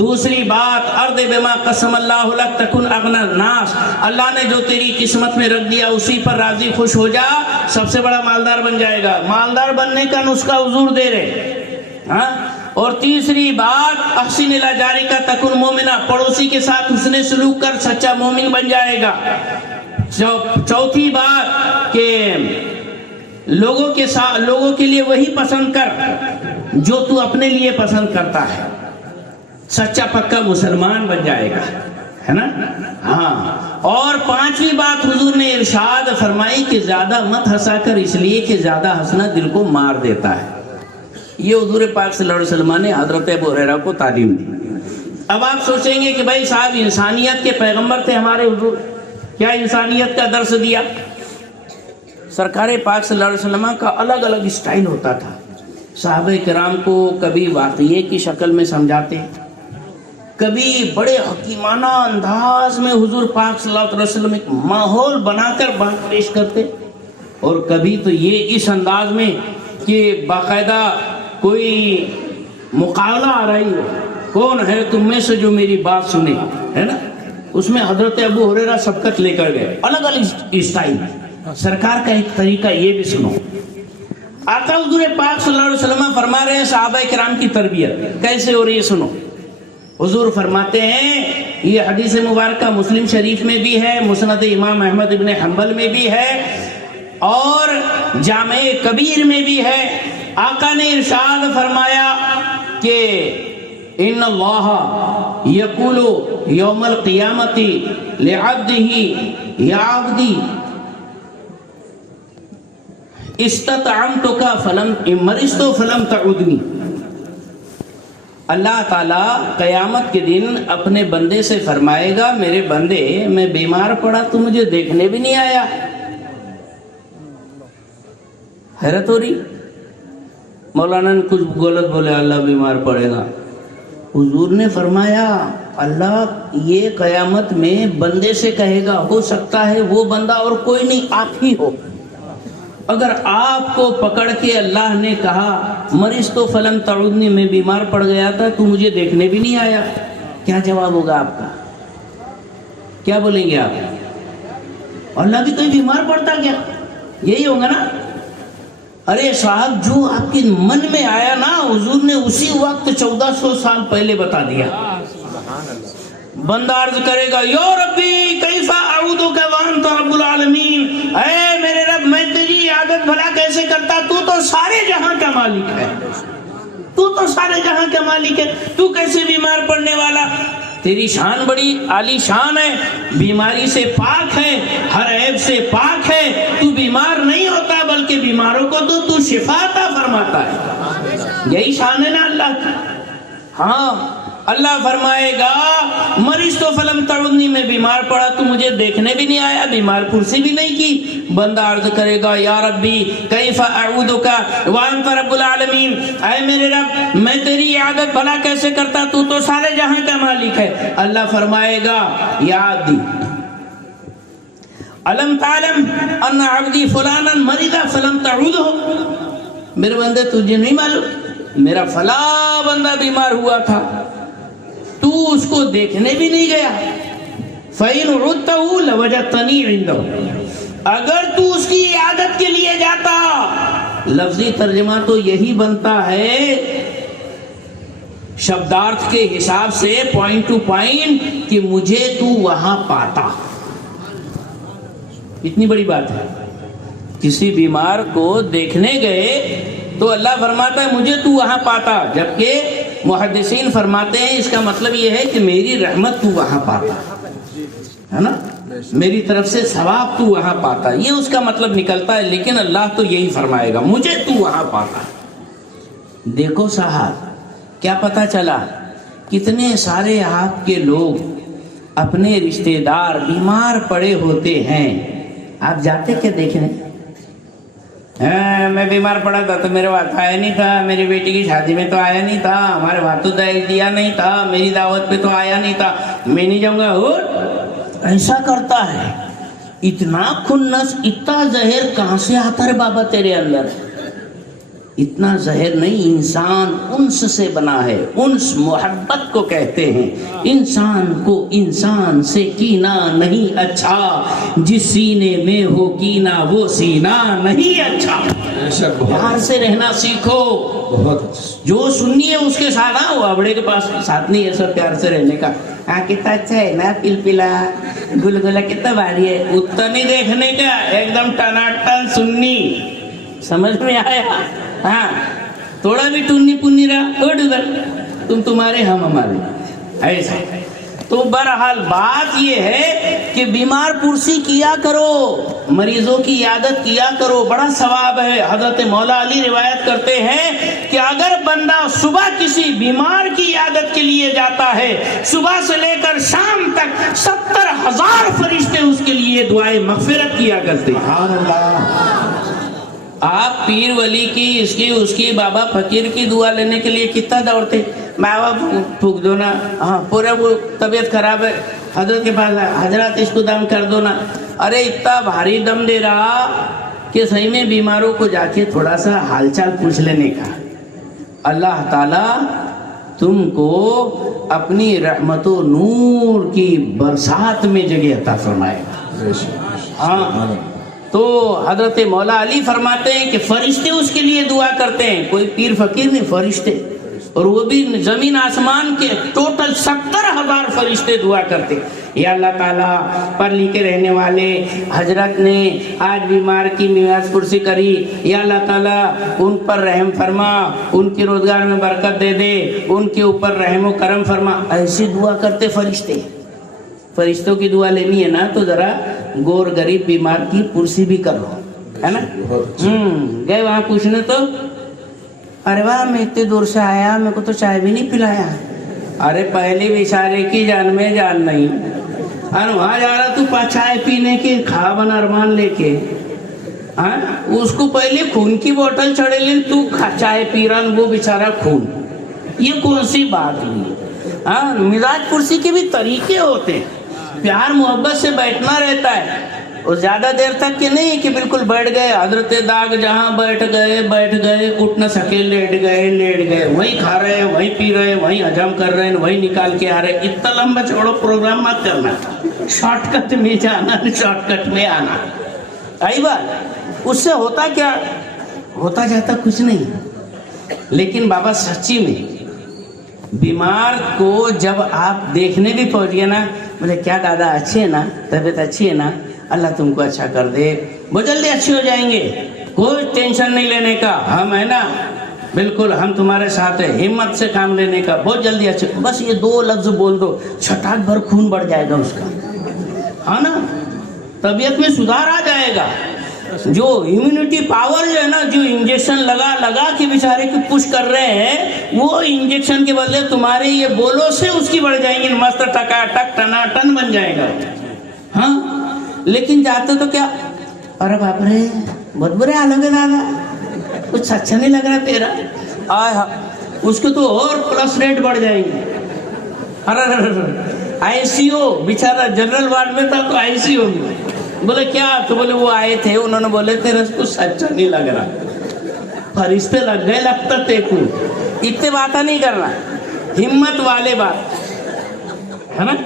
دوسری بات ارض بما قسم اللہ لک تکن اغنى الناس، اللہ نے جو تیری قسمت میں رکھ دیا اسی پر راضی خوش ہو جا، سب سے بڑا مالدار بن جائے گا. مالدار بننے کا نسخہ حضور دے رہے. ہاں. اور تیسری بات احسن الی جارک تکن مومنا، پڑوسی کے ساتھ حسن سلوک کر سچا مومن بن جائے گا. چوتھی بات کہ لوگوں کے لیے وہی پسند کر جو تو اپنے لیے پسند کرتا ہے، سچا پکا مسلمان بن جائے گا، ہے نا. ہاں. اور 5ویں بات حضور نے ارشاد فرمائی کہ زیادہ مت ہنسا کر، اس لیے کہ زیادہ ہنسنا دل کو مار دیتا ہے. یہ حضور پاک صلی اللہ علیہ وسلم نے حضرت ابو ہریرہ کو تعلیم دی. اب آپ سوچیں گے کہ بھائی صاحب انسانیت کے پیغمبر تھے ہمارے حضور، کیا انسانیت کا درس دیا؟ سرکار پاک صلی اللہ علیہ وسلم کا الگ الگ اسٹائل ہوتا تھا. صحابہ کرام کو کبھی واقعے کی شکل میں سمجھاتے، کبھی بڑے حکیمانہ انداز میں حضور پاک صلی اللہ علیہ وسلم ایک ماحول بنا کر بات پیش کرتے، اور کبھی تو یہ اس انداز میں کہ باقاعدہ کوئی مقابلہ آ رہی ہو، کون ہے تم میں سے جو میری بات سنے، ہے نا. اس میں حضرت ابو ہریرہ سبقت لے کر گئے. الگ الگ اسٹائل. سرکار کا ایک طریقہ یہ بھی سنو. آقا حضور پاک صلی اللہ علیہ وسلم فرما رہے ہیں صحابہ کرام کی تربیت کیسے ہو رہی ہے سنو. حضور فرماتے ہیں، یہ حدیث مبارکہ مسلم شریف میں بھی ہے، مسند امام احمد ابن حنبل میں بھی ہے، اور جامع کبیر میں بھی ہے. آقا نے ارشاد فرمایا کہ ان اللہ یقول یوم القیامت لعبدہ یا عبدی استطعمتک فلم مرضت فلم تعودنی. اللہ تعالیٰ قیامت کے دن اپنے بندے سے فرمائے گا، میرے بندے میں بیمار پڑا تو مجھے دیکھنے بھی نہیں آیا. حیرت ہو رہی. مولانا نے کچھ غلط بولے, اللہ بیمار پڑے گا. حضور نے فرمایا اللہ یہ قیامت میں بندے سے کہے گا, ہو سکتا ہے وہ بندہ اور کوئی نہیں آپ ہی ہو. اگر آپ کو پکڑ کے اللہ نے کہا مریض تو فلم تعودنی, میں بیمار پڑ گیا تھا تو مجھے دیکھنے بھی نہیں آیا, کیا جواب ہوگا آپ کا؟ کیا بولیں گے آپ؟ اللہ بھی کوئی بیمار پڑتا کیا؟ یہی ہوگا نا. ارے صاحب جو آپ کے من میں آیا نا حضور نے اسی وقت 1400 سال پہلے بتا دیا. بندہ عرض کرے گا یا ربی کیف اعوذک وانت رب العالمین, اے میرے رب میں تیری عادت بھلا کیسے کرتا, تو تو سارے جہاں کا مالک ہے, تو تو سارے جہاں کا مالک ہے, تو کیسے بیمار پڑنے والا؟ تیری شان بڑی عالی شان ہے, بیماری سے پاک ہے, ہر عیب سے پاک ہے, تو بیمار نہیں ہوتا بلکہ بیماروں کو تو شفا عطا فرماتا ہے. یہی شان ہے نا اللہ کی. ہاں اللہ فرمائے گا مریض تو فلم تعودنی, میں بیمار پڑا تو مجھے دیکھنے بھی نہیں آیا, بیمار پرسی بھی نہیں کی. بندہ عرض کرے گا یا ربی کیف اعوذک وانت رب العالمین, اے میرے رب میں تیری عادت بھلا کیسے کرتا, تو تو سارے جہاں کا مالک ہے. اللہ فرمائے گا یا عبدی الم تعلم ان عبدی فلانا مرض فلم تعودہ, میرے بندے تجھے نہیں معلوم میرا فلاں بندہ بیمار ہوا تھا تو اس کو دیکھنے بھی نہیں گیا. فَإِنْ عُدْتَهُ لَوَجَدْتَنِي عِنْدَهُ, اگر تو اس کی عادت کے لیے جاتا, لفظی ترجمہ تو یہی بنتا ہے شبدارتھ کے حساب سے پوائنٹ ٹو پوائنٹ کہ مجھے تو وہاں پاتا. اتنی بڑی بات ہے. کسی بیمار کو دیکھنے گئے تو اللہ فرماتا ہے مجھے تو وہاں پاتا, جبکہ محدثین فرماتے ہیں اس کا مطلب یہ ہے کہ میری رحمت تو وہاں پاتا ہے نا, میری طرف سے ثواب تو وہاں پاتا, یہ اس کا مطلب نکلتا ہے. لیکن اللہ تو یہی فرمائے گا مجھے تو وہاں پاتا. دیکھو صاحب کیا پتا چلا, کتنے سارے آپ کے لوگ اپنے رشتہ دار بیمار پڑے ہوتے ہیں, آپ جاتے کیا دیکھنے؟ میں بیمار پڑا تھا تو میرے وہاں آیا نہیں تھا, میری بیٹی کی شادی میں تو آیا نہیں تھا, ہمارے وہاں تو دہیج دیا نہیں تھا, میری دعوت پہ تو آیا نہیں تھا, میں نہیں جاؤں گا. ایسا کرتا ہے. اتنا خنس اتنا زہر کہاں سے آتا ہے بابا تیرے اندر؟ اتنا زہر نہیں, انسان انس سے بنا ہے. انس محبت کو کہتے ہیں. انسان کو انسان سے کینہ نہیں اچھا, جس سینے میں ہو کینہ وہ سینہ نہیں اچھا. پیار سے رہنا سیکھو. جو سنی ہے اس کے ساتھ, وہ ابڑے کے پاس ساتھ نہیں ہے سب پیار سے رہنے کا. ہاں کتنا اچھا ہے نا, پلپلا گلگلا کتنا بھاری ہے, اتنا نہیں دیکھنے کا, ایک دم ٹناٹن سنی. سمجھ میں آیا؟ ہاں تھوڑا بھی ٹنی پنی رہا اٹھ ادھر, تم تمہارے ہم ہمارے, ایسا. تو بہرحال بات یہ ہے کہ بیمار پرسی کیا کرو, مریضوں کی عیادت کیا کرو, بڑا ثواب ہے. حضرت مولا علی روایت کرتے ہیں کہ اگر بندہ صبح کسی بیمار کی عیادت کے لیے جاتا ہے, صبح سے لے کر شام تک 70,000 فرشتے اس کے لیے دعائیں مغفرت کیا کرتے ہیں. آپ پیر ولی کی, اس کی بابا فقیر کی دعا لینے کے لیے کتنا دوڑتے, بابا پھونک دو نا, ہاں پورا وہ طبیعت خراب ہے, حضرت کے پاس حضرات اس کو دم کر دو نا. ارے اتنا بھاری دم دے رہا کہ صحیح میں بیماروں کو جا کے تھوڑا سا حال چال پوچھ لینے کا. اللہ تعالیٰ تم کو اپنی رحمت و نور کی برسات میں جگہ عطا فرمائے گا. ہاں تو حضرت مولا علی فرماتے ہیں کہ فرشتے اس کے لیے دعا کرتے ہیں, کوئی پیر فقیر نہیں, فرشتے, اور وہ بھی زمین آسمان کے ٹوٹل 70,000 فرشتے دعا کرتے. یا اللہ تعالیٰ پڑھ لکھے رہنے والے حضرت نے آج بیمار کی نماز پرسی کری, یا اللہ تعالیٰ ان پر رحم فرما, ان کے روزگار میں برکت دے دے, ان کے اوپر رحم و کرم فرما. ایسی دعا کرتے فرشتے. فرشتوں کی دعا لینی ہے نا تو ذرا گور غریب بیمار کی پرسی بھی کر لو, ہے نا. گئے وہاں پوچھنے تو, ارے واہ میں اتنے دور سے آیا, میرے کو تو چائے بھی نہیں پلایا. ارے پہلی بیچارے کی جان میں جان نہیں, اور وہاں جا رہا تو چائے پینے کے خواب ارمان لے کے, हाँ उसको पहले खून की बोतल चढ़े लेकिन तू चाय पी रहा वो बेचारा खून, ये कौन सी बात हुई? हाँ मिजाज कुर्सी के भी तरीके होते हैं, प्यार मोहब्बत से बैठना रहता है और ज्यादा देर तक के नहीं कि बिल्कुल बैठ गए हजरत दाग जहाँ बैठ गए उठ न सके लेट गए वहीं खा रहे वहीं पी रहे वहीं हजम कर रहे हैं वहीं निकाल के आ रहे। इतना लंबा चौड़ा प्रोग्राम मत करना, शॉर्टकट में जाना शॉर्टकट में आना। आई बात, उससे होता क्या, होता जाता कुछ नहीं। लेकिन बाबा सच्ची में बीमार को जब आप देखने भी पहुंच गए ना, बोले क्या दादा अच्छे है ना, तबीयत अच्छी है ना, अल्लाह तुमको अच्छा कर दे, बहुत जल्दी अच्छे हो जाएंगे, कोई टेंशन नहीं लेने का, हम है ना बिल्कुल हम तुम्हारे साथ है, हिम्मत से काम लेने का, बहुत जल्दी अच्छे। बस ये 2 लफ्ज बोल दो, छटाक भर खून बढ़ जाएगा उसका, हाँ ना, तबीयत में सुधार आ जाएगा। जो इम्यूनिटी पावर जो है ना, जो इंजेक्शन लगा के बेचारे को पुश कर रहे हैं, वो इंजेक्शन के बदले तुम्हारे ये बोलो से उसकी बढ़ जाएंगी, मस्त टकाटक टनाटन बन जाएगा। हाँ लेकिन जाते तो क्या, अरे बाप रे बहुत बुरे हाल हो गए दादा, कुछ अच्छा नहीं लग रहा तेरा, उसके तो और प्लस रेट बढ़ जाएंगे। अरे आईसीयू बेचारा जनरल वार्ड में था तो आईसीयू में, बोले क्या, तो बोले वो आए थे, उन्होंने बोले तेरे कुछ अच्छा नहीं लग रहा, फरिश्ते लग गए लगता तेको, इतने बात नहीं करना, हिम्मत वाले बात है ना।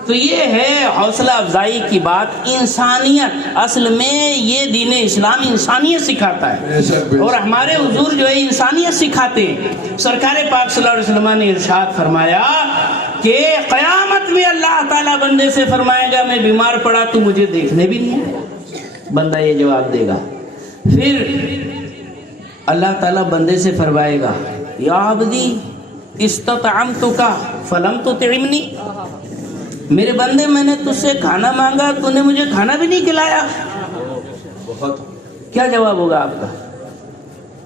तो ये है हौसला अफजाई की बात, इंसानियत, असल में ये दीन इस्लाम इंसानियत सिखाता है और हमारे हुजूर जो है इंसानियत सिखाते हैं। सरकार पाक सल्लल्लाहु अलैहि वसल्लम ने इरशाद फरमाया कि क़यामत में अल्लाह ताला बंदे से फरमाएगा मैं बीमार पड़ा तू मुझे देखने भी नहीं आया, बंदा ये जवाब देगा। फिर अल्लाह ताला बंदे से फरमाएगा या अब्दी इस्ततअमतुका फलम तुतिमनी, मेरे बंदे मैंने तुझसे खाना मांगा तूने मुझे खाना भी नहीं खिलाया। क्या जवाब होगा आपका,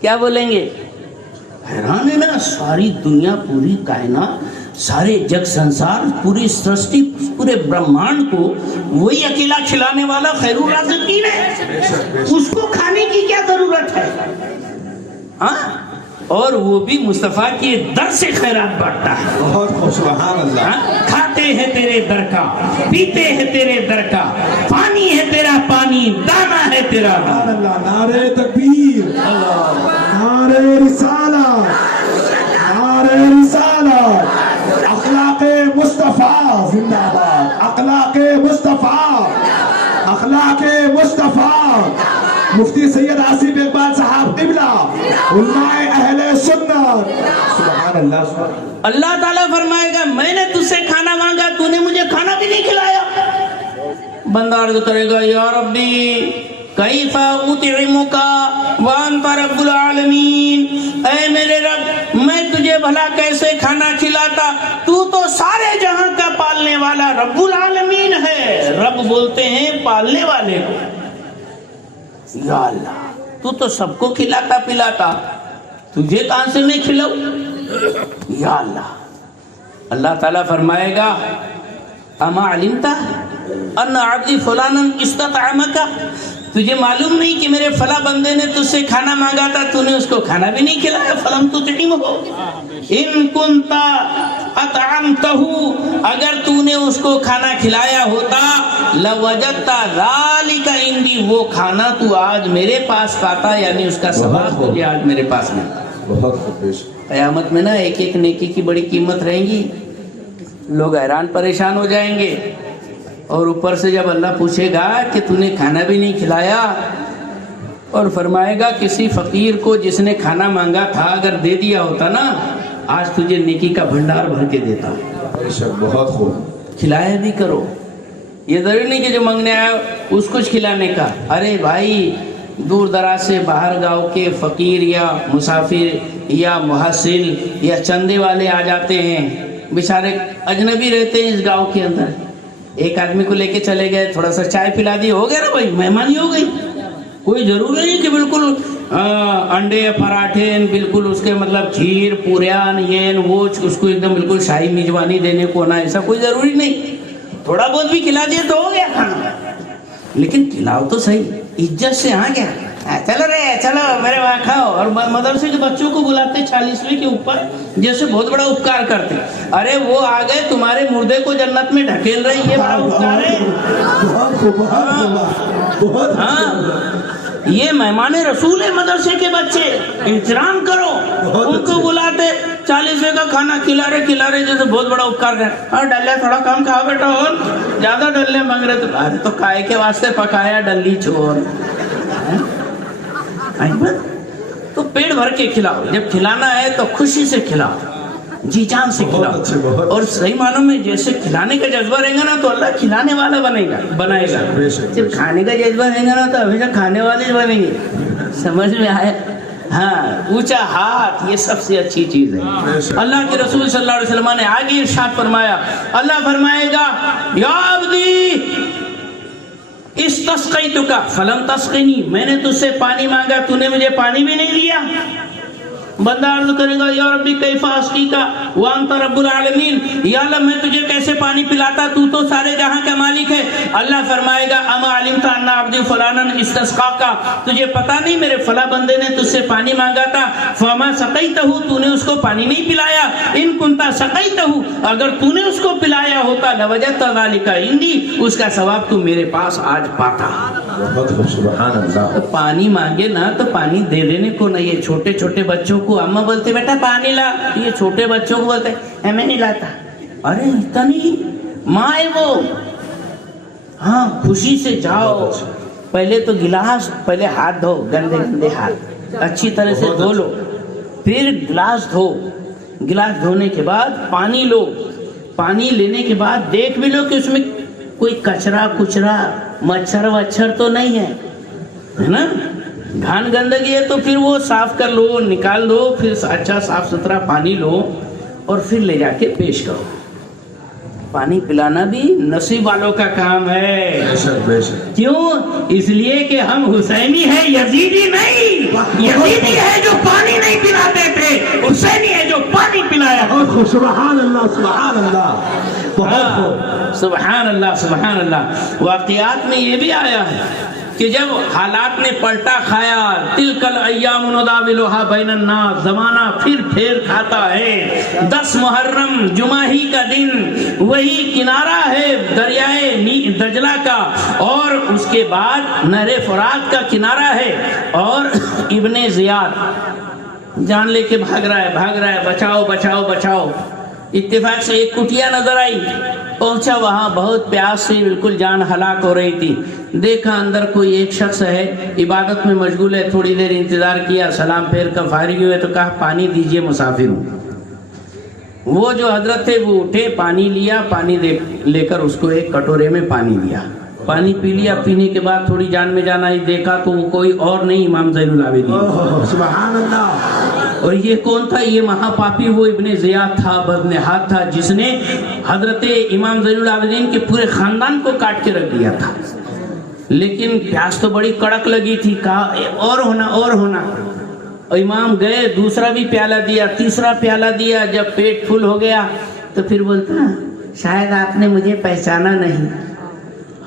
क्या बोलेंगे? हैरान है ना, सारी दुनिया पूरी कायनात सारे जग संसार पूरी सृष्टि पूरे ब्रह्मांड को वही अकेला खिलाने वाला खैरुर राज़िकीन है, उसको खाने की क्या जरूरत है? हाँ और वो भी मुस्तफा के दर से खैरात बांटता है। बहुत खूब, सुभान अल्लाह। खाते हैं तेरे दर का, पीते हैं तेरे दर का, पानी है तेरा पानी, दाना है तेरा दाना। अल्लाह, नारे तकबीर, नारे रिसालत, नारे रिसालत, अखलाक़े मुस्तफा जिंदाबाद, अखलाक़े मुस्तफा, अखलाक़े मुस्तफा। मुफ्ती सैयद आसिफ इकबाल साहब क़िबला, उलमाए अहले सुन्नत, सुभान अल्लाह। अल्लाह ताला फरमाएगा मैंने तुझसे खाना मांगा तूने मुझे खाना भी नहीं खिलाया। बंदा अर्ज़ करेगा या रब्बी कैफा उतिमुका व अंता रब्बुल आलमीन, ऐ मेरे रब मैं तुझे भला कैसे खाना खिलाता, तू तो सारे जहां का पालने वाला रब्बुल आलमीन है। रब बोलते हैं पालने वाले को, या अल्लाह तू तो सबको खिलाता पिलाता, तुझे कहां से मैं खिलाऊं? या अल्लाह। अल्लाह ताला फरमाएगा अमा अलिमता अन्ना अब्दी फलानन इस्ततअमका, तुझे मालूम नहीं कि मेरे फला बंदे ने तुझसे खाना मांगा था तूने उसको खाना भी नहीं खिलाया। फलम तुतिमहु इन कुंता अतअमतहु, अगर तूने उसको खाना खिलाया होता लवजदता ज़ालिका इंदी, वो खाना तू आज मेरे पास पाता, यानी उसका सवाब तुझे आज मेरे पास में। बहुत खूब। क़यामत में ना एक एक नेकी की बड़ी कीमत रहेगी, लोग हैरान परेशान हो जाएंगे और ऊपर से जब अल्लाह पूछेगा कि तूने खाना भी नहीं खिलाया, और फरमाएगा किसी फकीर को जिसने खाना मांगा था अगर दे दिया होता ना आज तुझे नेकी का भंडार भर के देता। बहुत खूब। खिलाया भी करो, ये जरूरी नहीं कि जो मांगने आया उसको खिलाने का। अरे भाई दूर दराज से बाहर गांव के फकीर या मुसाफिर या मुहसिल या चंदे वाले आ जाते हैं, बेचारे अजनबी रहते हैं इस गांव के अंदर, एक आदमी को लेके चले गए, थोड़ा सा चाय पिला दिए, हो गया ना भाई, मेहमानी हो गई। कोई जरूरी नहीं कि बिल्कुल अंडे पराठे बिल्कुल उसके मतलब खीर पूरियान ये वो उसको एकदम बिल्कुल शाही मेजबानी देने को ना, ऐसा कोई जरूरी नहीं, थोड़ा बहुत भी खिला दिए तो हो गया खाना, लेकिन खिलाओ तो सही, इज्जत से। हाँ क्या चलो रे चलो मेरे वहाँ खाओ। और मदरसे के बच्चों को बुलाते 40वें के ऊपर, जैसे बहुत बड़ा उपकार करते। अरे वो आ गए, तुम्हारे मुर्दे को जन्नत में ढकेल रही, ये बड़ा उपकार है। हाँ, ये मेहमान रसूल है मदरसे के बच्चे, एहतराम करो। उनको बुलाते 40वें का खाना खिला रहे जैसे बहुत बड़ा उपकार कर। और डल्ले थोड़ा कम खाओ बेटा, और ज्यादा डल्ले मांग रहे तो अरे तो काय के वास्ते पकाया डल्ली चोर। तो पेट भर के खिलाओ, जब खिलाना है तो खुशी से खिलाओ, जी जान से खिलाओ। और सही मानों में जैसे खिलाने का जज्बा रहेगा ना तो अल्लाह खिलाने वाला बनाएगा। जब खाने का जज्बा रहेगा ना तो हमेशा खाने वाले बनेंगे। समझ में आया? हाँ, ऊंचा हाथ ये सबसे अच्छी चीज है। अल्लाह के रसूल सल्लल्लाहु अलैहि वसल्लम ने आगे इरशाद फरमाया, अल्लाह फरमाएगा या अब्दी इस्तस्क़ैतुका फलम तस्क़िनी, मैंने तुझसे पानी मांगा, तूने मुझे पानी भी नहीं दिया। बंदा अर्ज़ करेगा या रब्बी कैफ़ा अस्क़ीका व अंत रब्बुल आलमीन, या अल्लाह मैं तुझे कैसे पानी पिलाता, तू तो सारे जहां का मालिक है। अल्लाह फरमाएगा अमा अलिमता अन्ना अब्दी फलानन इस्तस्क़ाका, तुझे पता नहीं मेरे फला बंदे ने तुझसे पानी मांगा था। फमा सक़ैतहु, तूने उसको पानी नहीं पिलाया। इन कुंता सक़ैतहु, अगर तूने उसको पिलाया होता लवजदत ज़ालिका इंदी, उसका सवाब तू मेरे पास आज पाता। सुभान अल्लाह। पानी मांगे ना तो पानी दे देने को नहीं है। छोटे छोटे बच्चों को अम्मा बोलते बेटा पानी ला, ये छोटे बच्चों को बोलते मैं नहीं लाता। अरे इतनी माँ है वो। हाँ, खुशी से जाओ, पहले तो गिलास, पहले हाथ धो, गंदे गंदे हाथ अच्छी तरह से धो लो, फिर गिलास धो, गिलास धोने के बाद पानी लो, पानी लेने के बाद देख भी लो कि उसमें कोई कचरा कुचरा मच्छर वच्छर तो नहीं है ना। घान गंदगी है तो फिर वो साफ कर लो, निकाल दो, फिर अच्छा साफ सुथरा पानी लो और फिर ले जाके पेश करो। पानी पिलाना भी नसीब वालों का काम है। बेशक बेशक। क्यों? इसलिए कि हम हुसैनी है, यजीदी नहीं। यजीदी है जो पानी नहीं पिलाते थे, हुसैनी है जो पानी पिलाया। सुभान अल्लाह सुभान अल्लाह। सुभान अल्लाह सुभान अल्लाह। वाक़ियात में ये भी आया है कि जब हालात ने पलटा खाया, तिलकल अय्याम नुदाविलुहा बैनन नास, जमाना फिर फेर खाता है। 10 मुहर्रम जुमाही का दिन, वही किनारा है दरियाए दजला का, और उसके बाद नहरे फुरात का किनारा है। और इब्ने ज़ियाद जान लेके भाग रहा है, बचाओ बचाओ बचाओ। इत्तेफाक से एक कुटिया नजर आई, पहुंचा वहां, बहुत प्यास से बिल्कुल जान हलाक हो रही थी। देखा अंदर कोई एक शख्स है, इबादत में मशगूल है, थोड़ी देर इंतजार किया, सलाम फेर कर फारिग हुए तो कहा पानी दीजिए, मुसाफिर हूँ। वो जो हजरत थे वो उठे, पानी लिया, पानी लेकर उसको एक कटोरे में पानी दिया, पानी पी लिया। पीने के बाद थोड़ी जान में जान आई, देखा तो वो कोई और नहीं, इमाम ज़ैनुल आबिदीन। सुभान अल्लाह। और ये कौन था? ये महापापी वो इब्ने ज़ियाद था, बदनहात था, जिसने हजरत इमाम ज़ैनुल आबिदीन के पूरे खानदान को काट के रख दिया था। लेकिन प्यास तो बड़ी कड़क लगी थी, कहा और होना और होना। और इमाम गए, दूसरा भी प्याला दिया, तीसरा प्याला दिया। जब पेट फुल हो गया तो फिर बोलता शायद आपने मुझे पहचाना नहीं।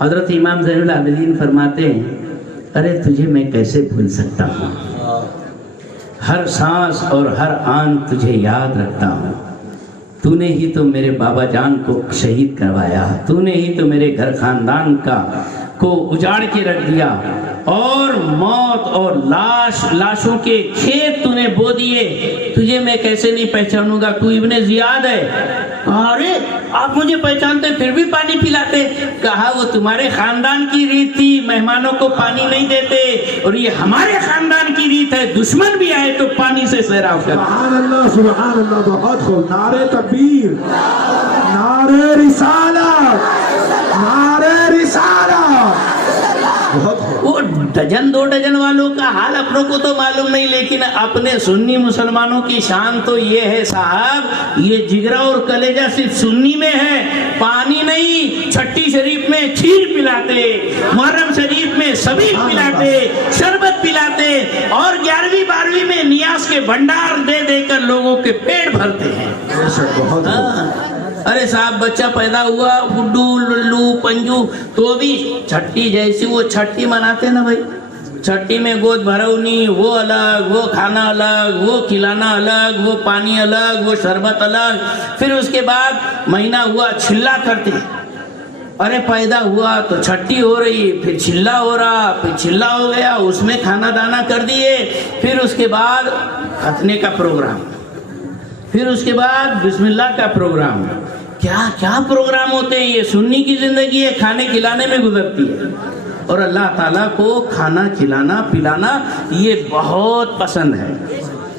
हजरत इमाम ज़ैनुल आबिदीन फरमाते हैं अरे तुझे मैं कैसे भूल सकता हूँ, हर सांस और हर आन तुझे याद रखता हूँ। तूने ही तो मेरे बाबा जान को शहीद करवाया, तूने ही तो मेरे घर खानदान को उजाड़ के रख दिया, और मौत और लाशों के खेत तूने बो दिए। तुझे मैं कैसे नहीं पहचानूंगा, तू इब्ने ज़ियाद है। अरे आप मुझे पहचानते फिर भी पानी पिलाते? कहा वो तुम्हारे खानदान की रीत थी, मेहमानों को पानी नहीं देते, और ये हमारे खानदान की रीत है, दुश्मन भी आए तो पानी से सैराव कर। सुभान अल्लाह सुभान अल्लाह। बहुत खूब। नारे तकबीर, नारे रिसालत, नारे रिसालत। वो डजन 2 डजन वालों का हाल अपनों को तो मालूम नहीं, लेकिन अपने सुन्नी मुसलमानों की शान तो ये है साहब, ये जिगरा और कलेजा सिर्फ सुन्नी में है, पानी नहीं। छठी शरीफ में खीर पिलाते, मुहर्रम शरीफ में सबील पिलाते, शरबत पिलाते, और 11वीं 12वीं में नियाज के भंडार दे देकर लोगों के पेट भरते हैं। अरे साहब बच्चा पैदा हुआ, गुड्डू लुल्लू पंजू, तो भी छठी जैसी वो छठी मनाते ना भाई, छट्टी में गोद भरौनी, वो अलग, वो खाना अलग, वो खिलाना अलग, वो पानी अलग, वो शरबत अलग। फिर उसके बाद महीना हुआ छिल्ला करते, अरे पैदा हुआ तो छट्टी हो रही, फिर छिल्ला हो रहा, फिर छिल्ला हो गया, उसमें खाना दाना कर दिए, फिर उसके बाद खतने का प्रोग्राम, फिर उसके बाद बिस्मिल्लाह का प्रोग्राम। क्या क्या प्रोग्राम होते हैं। ये सुन्नी की जिंदगी है, खाने खिलाने में गुजरती है। और अल्लाह ताला को खाना खिलाना पिलाना ये बहुत पसंद है।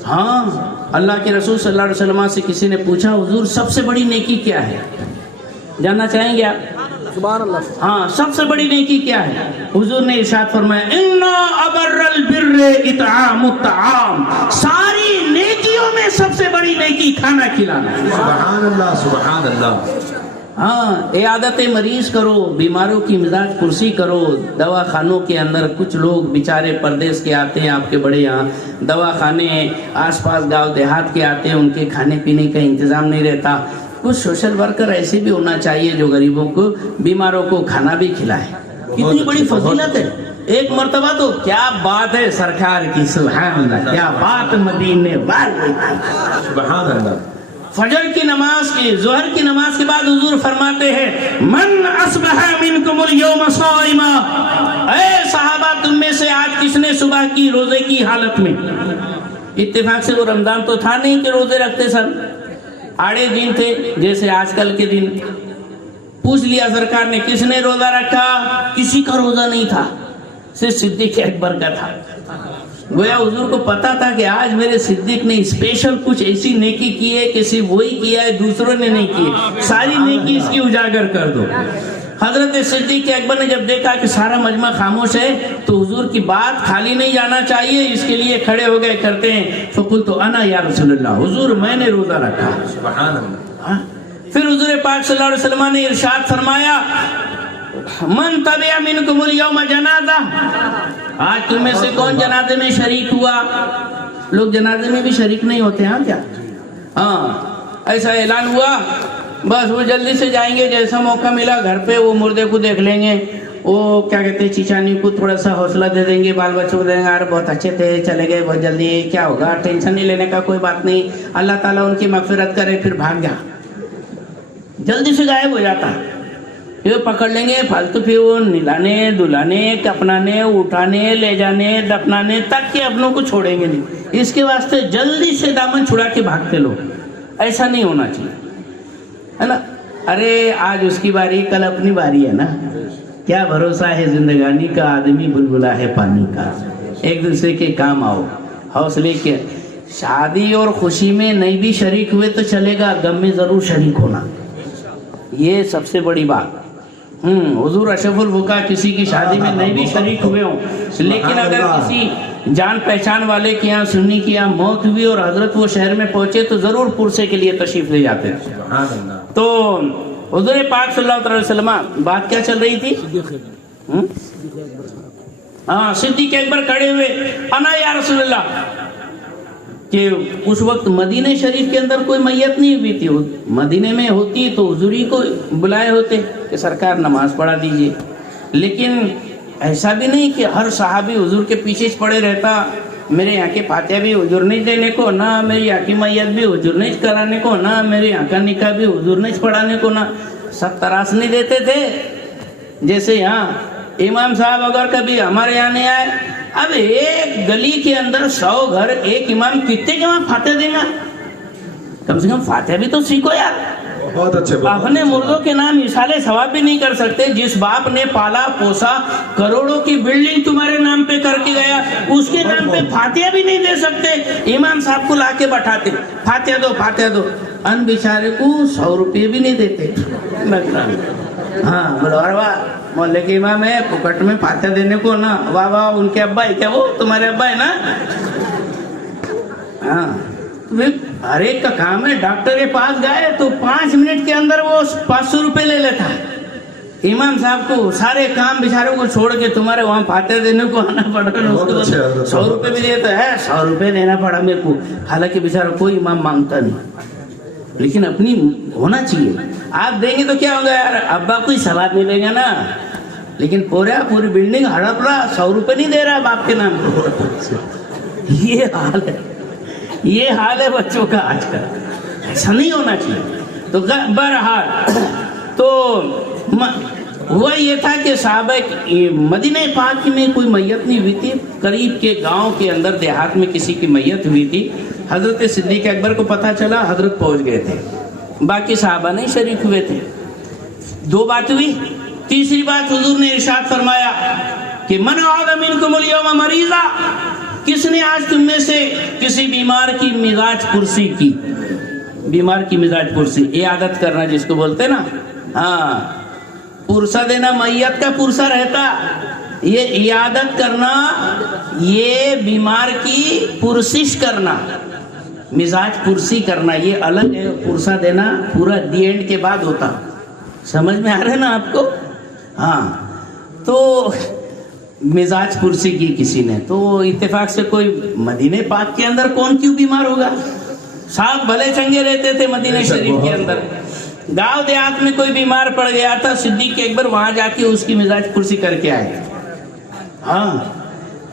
हाँ, अल्लाह के रसूल सल्लल्लाहु अलैहि वसल्लम से किसी ने पूछा, हुजूर सबसे बड़ी नेकी क्या है, जानना चाहेंगे आप? सुभान अल्लाह। हाँ, सबसे बड़ी नेकी क्या है? हुजूर ने इरशाद फरमाया, इन्ना अबर्रल बिर्रे इतआमुत ताआम, सारी नेकियों में सबसे बड़ी नेकी खाना खिलाना। सुभान अल्लाह, सुभान अल्लाह। हाँ, इयादत मरीज करो, बीमारों की मिजाज कुर्सी करो। दवा खानों के अंदर कुछ लोग बेचारे परदेश के आते हैं, आपके बड़े यहाँ दवा खाने आसपास गांव देहात के आते हैं, उनके खाने पीने का इंतजाम नहीं रहता। कुछ सोशल वर्कर ऐसे भी होना चाहिए जो गरीबों को, बीमारों को खाना भी खिलाए। कितनी बड़ी फजीलत है। एक मर्तबा तो क्या बात है सरकार की, सुभान अल्लाह, क्या बात मदीने वाले। सुभान अल्लाह। फजर की नमाज की, जोहर की नमाज के बाद हुजूर फरमाते हैं, मन अस्बहा मिनकुमुल यौम साइमा, ऐ सहाबा तुम में से आज किसने सुबह की रोजे की हालत में। इत्तेफाक से वो रमजान तो था नहीं कि रोजे रखते सर, आड़े दिन थे जैसे आजकल के दिन। पूछ लिया सरकार ने किसने रोजा रखा, किसी का रोजा नहीं था, सिर्फ सिद्दीक अकबर का था। गोया हुजूर को पता था कि आज मेरे सिद्दीक ने स्पेशल कुछ ऐसी नेकी की है कि सिर्फ वही किया है, दूसरों ने नहीं की, सारी नेकी इसकी उजागर कर दो। हजरत सिद्दीक अकबर ने जब देखा कि सारा मजमा खामोश है तो हुजूर की बात खाली नहीं जाना चाहिए, इसके लिए खड़े हो गए। करते हैं फकुल तो अना या रसूलल्लाह, हुजूर मैंने रोजा रखा। सुभान अल्लाह। फिर हुजूर पाक सल्लल्लाहु अलैहि वसल्लम ने इरशाद फरमाया, मन तबिया मिनकुमुल यौम जनाजा, आज तुम में से कौन जनाजे में शरीक हुआ। लोग जनाजे में भी शरीक नहीं होते हैं क्या? हाँ, ऐसा ऐलान हुआ, बस वो जल्दी से जाएंगे, जैसा मौका मिला घर पे वो मुर्दे को देख लेंगे, वो क्या कहते हैं चीचानी को थोड़ा सा हौसला दे देंगे, बाल बच्चों को देंगे, यार बहुत अच्छे थे, चले गए बहुत जल्दी, क्या होगा, टेंशन नहीं लेने का, कोई बात नहीं, अल्लाह ताला उनकी मगफिरत करे। फिर भाग जा, जल्दी से गायब हो जाता। ये पकड़ लेंगे फालतू, फिर वो निलाने दुलाने कपनाने उठाने ले जाने दफनाने तक के अपनों को छोड़ेंगे नहीं। इसके वास्ते जल्दी से दामन छुड़ा के भागते लोग, ऐसा नहीं होना चाहिए, है ना। अरे आज उसकी बारी, कल अपनी बारी है ना। क्या भरोसा है जिंदगानी का, आदमी बुलबुला है पानी का। एक दूसरे के काम आओ, हौसले के। शादी और खुशी में नहीं भी शरीक हुए तो चलेगा, गम में जरूर शरीक होना, ये सबसे बड़ी बात। हुजूर अशरफुल बुका किसी की शादी में नहीं भी शरीक हुए हो, लेकिन अगर किसी जान पहचान वाले के यहाँ सुन्नी की यहाँ मौत हुई और हजरत वो शहर में पहुंचे तो जरूर पुरसे के लिए तशरीफ ले जाते हैं। तो हुजूर पाक सल्लल्लाहु अलैहि वसल्लम, बात क्या चल रही थी? हाँ, सिद्दीक अकबर खड़े हुए, अना या रसूलल्लाह, कि उस वक्त मदीने शरीफ के अंदर कोई मैयत नहीं हुई थी। मदीने में होती तो हुजूरी को बुलाए होते कि सरकार नमाज पढ़ा दीजिए, लेकिन ऐसा भी नहीं कि हर सहाबी हुजूर के पीछे पड़े रहता। मेरे यहाँ के फातिहा भी हुजूर नहीं देने को, ना मेरे यहाँ की मैयत भी हुजूर नहीं कराने को, ना मेरे यहाँ का निकाह भी हुजूर नहीं पढ़ाने को, ना सब तराश नहीं देते थे। जैसे यहाँ इमाम साहब अगर कभी हमारे यहाँ नहीं आए, अब एक गली के अंदर 100 घर, एक इमाम कितने के वहां फातिहा देगा? कम से कम फातिहा भी तो सीखो यार। बहुत अच्छे। अपने मुर्दों के नाम मिसाले सवाब भी नहीं कर सकते। जिस बाप ने पाला पोसा, करोड़ों की बिल्डिंग तुम्हारे नाम पे करके गया, उसके नाम पे फातिहा भी नहीं दे सकते। इमाम साहब को लाके बैठाते, फातिहा दो फातिहा दो, अन बेचारे को 100 रुपये भी नहीं देते। हाँ बोलो, अरे वाह मोहल्ले के इमाम है, फुकट में फातिहा देने को ना, वाह वाह, उनके अब्बा है क्या, वो तुम्हारे अब्बा है ना। हाँ, हर एक का काम है। डॉक्टर के पास गए तो 5 मिनट के अंदर वो 500 रुपए ले लेता है। इमाम साहब को सारे काम बेचारों को छोड़ के तुम्हारे वहाँ फातिहा देने को आना पड़ा, उसको 100 रुपए भी देता है। 100 रुपए देना पड़ा मेरे को, हालांकि बेचारा कोई इमाम मांगता नहीं, लेकिन अपनी होना चाहिए। आप देंगे तो क्या होगा यार, अब्बा को ही सवाब मिलेगा ना। لیکن پوری بلڈنگ ہڑپ رہا, 100 روپے نہیں دے رہا باپ کے نام پہ. یہ حال ہے بچوں کا آج کل. ایسا نہیں ہونا چاہیے. تو بہرحال تو ہوا یہ تھا کہ صحابہ مدینہ پاک میں کوئی میت نہیں ہوئی تھی. قریب کے گاؤں کے اندر دیہات میں کسی کی میت ہوئی تھی. حضرت صدیق اکبر کو پتہ چلا, حضرت پہنچ گئے تھے, باقی صحابہ نہیں شریک ہوئے تھے. 2 بات ہوئی. تیسری بات, حضور نے ارشاد فرمایا کہ من عاد منکم اليوم مریضا, کس نے آج تم میں سے کسی بیمار کی مزاج پرسی کی. بیمار کی مزاج پرسی, عیادت کرنا جس کو بولتے نا, ہاں پرسا دینا میت کا پرسا رہتا, یہ عیادت کرنا, یہ بیمار کی پرسش کرنا, مزاج پرسی کرنا یہ الگ ہے. پرسا دینا پورا دی اینڈ کے بعد ہوتا. سمجھ میں آ رہا ہے نا آپ کو؟ ہاں. تو مزاج پرسی کی کسی نے, تو اتفاق سے کوئی مدینہ پاک کے اندر کون کیوں بیمار ہوگا؟ صاحب بھلے چنگے رہتے تھے مدینہ شریف کے اندر. گاؤں دیہات میں کوئی بیمار پڑ گیا تھا, صدیق اکبر وہاں جا کے اس کی مزاج پرسی کر کے آئے. ہاں.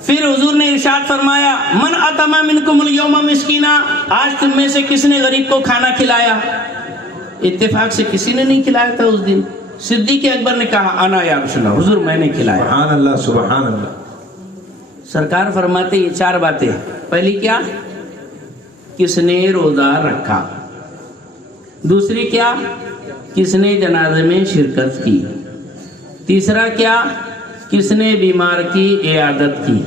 پھر حضور نے ارشاد فرمایا من اطعم منکم اليوم مسکینا, آج تم میں سے کس نے غریب کو کھانا کھلایا؟ اتفاق سے کسی نے نہیں کھلایا تھا اس دن. صدیق اکبر نے کہا انا یا رسول اللہ, حضور میں نے کھلایا. سبحان اللہ سبحان اللہ. سرکار فرماتے یہ 4 باتیں. پہلی کیا؟ کس نے روزہ رکھا. دوسری کیا؟ کس نے جنازے میں شرکت کی. تیسرا کیا؟ کس نے بیمار کی عیادت کی.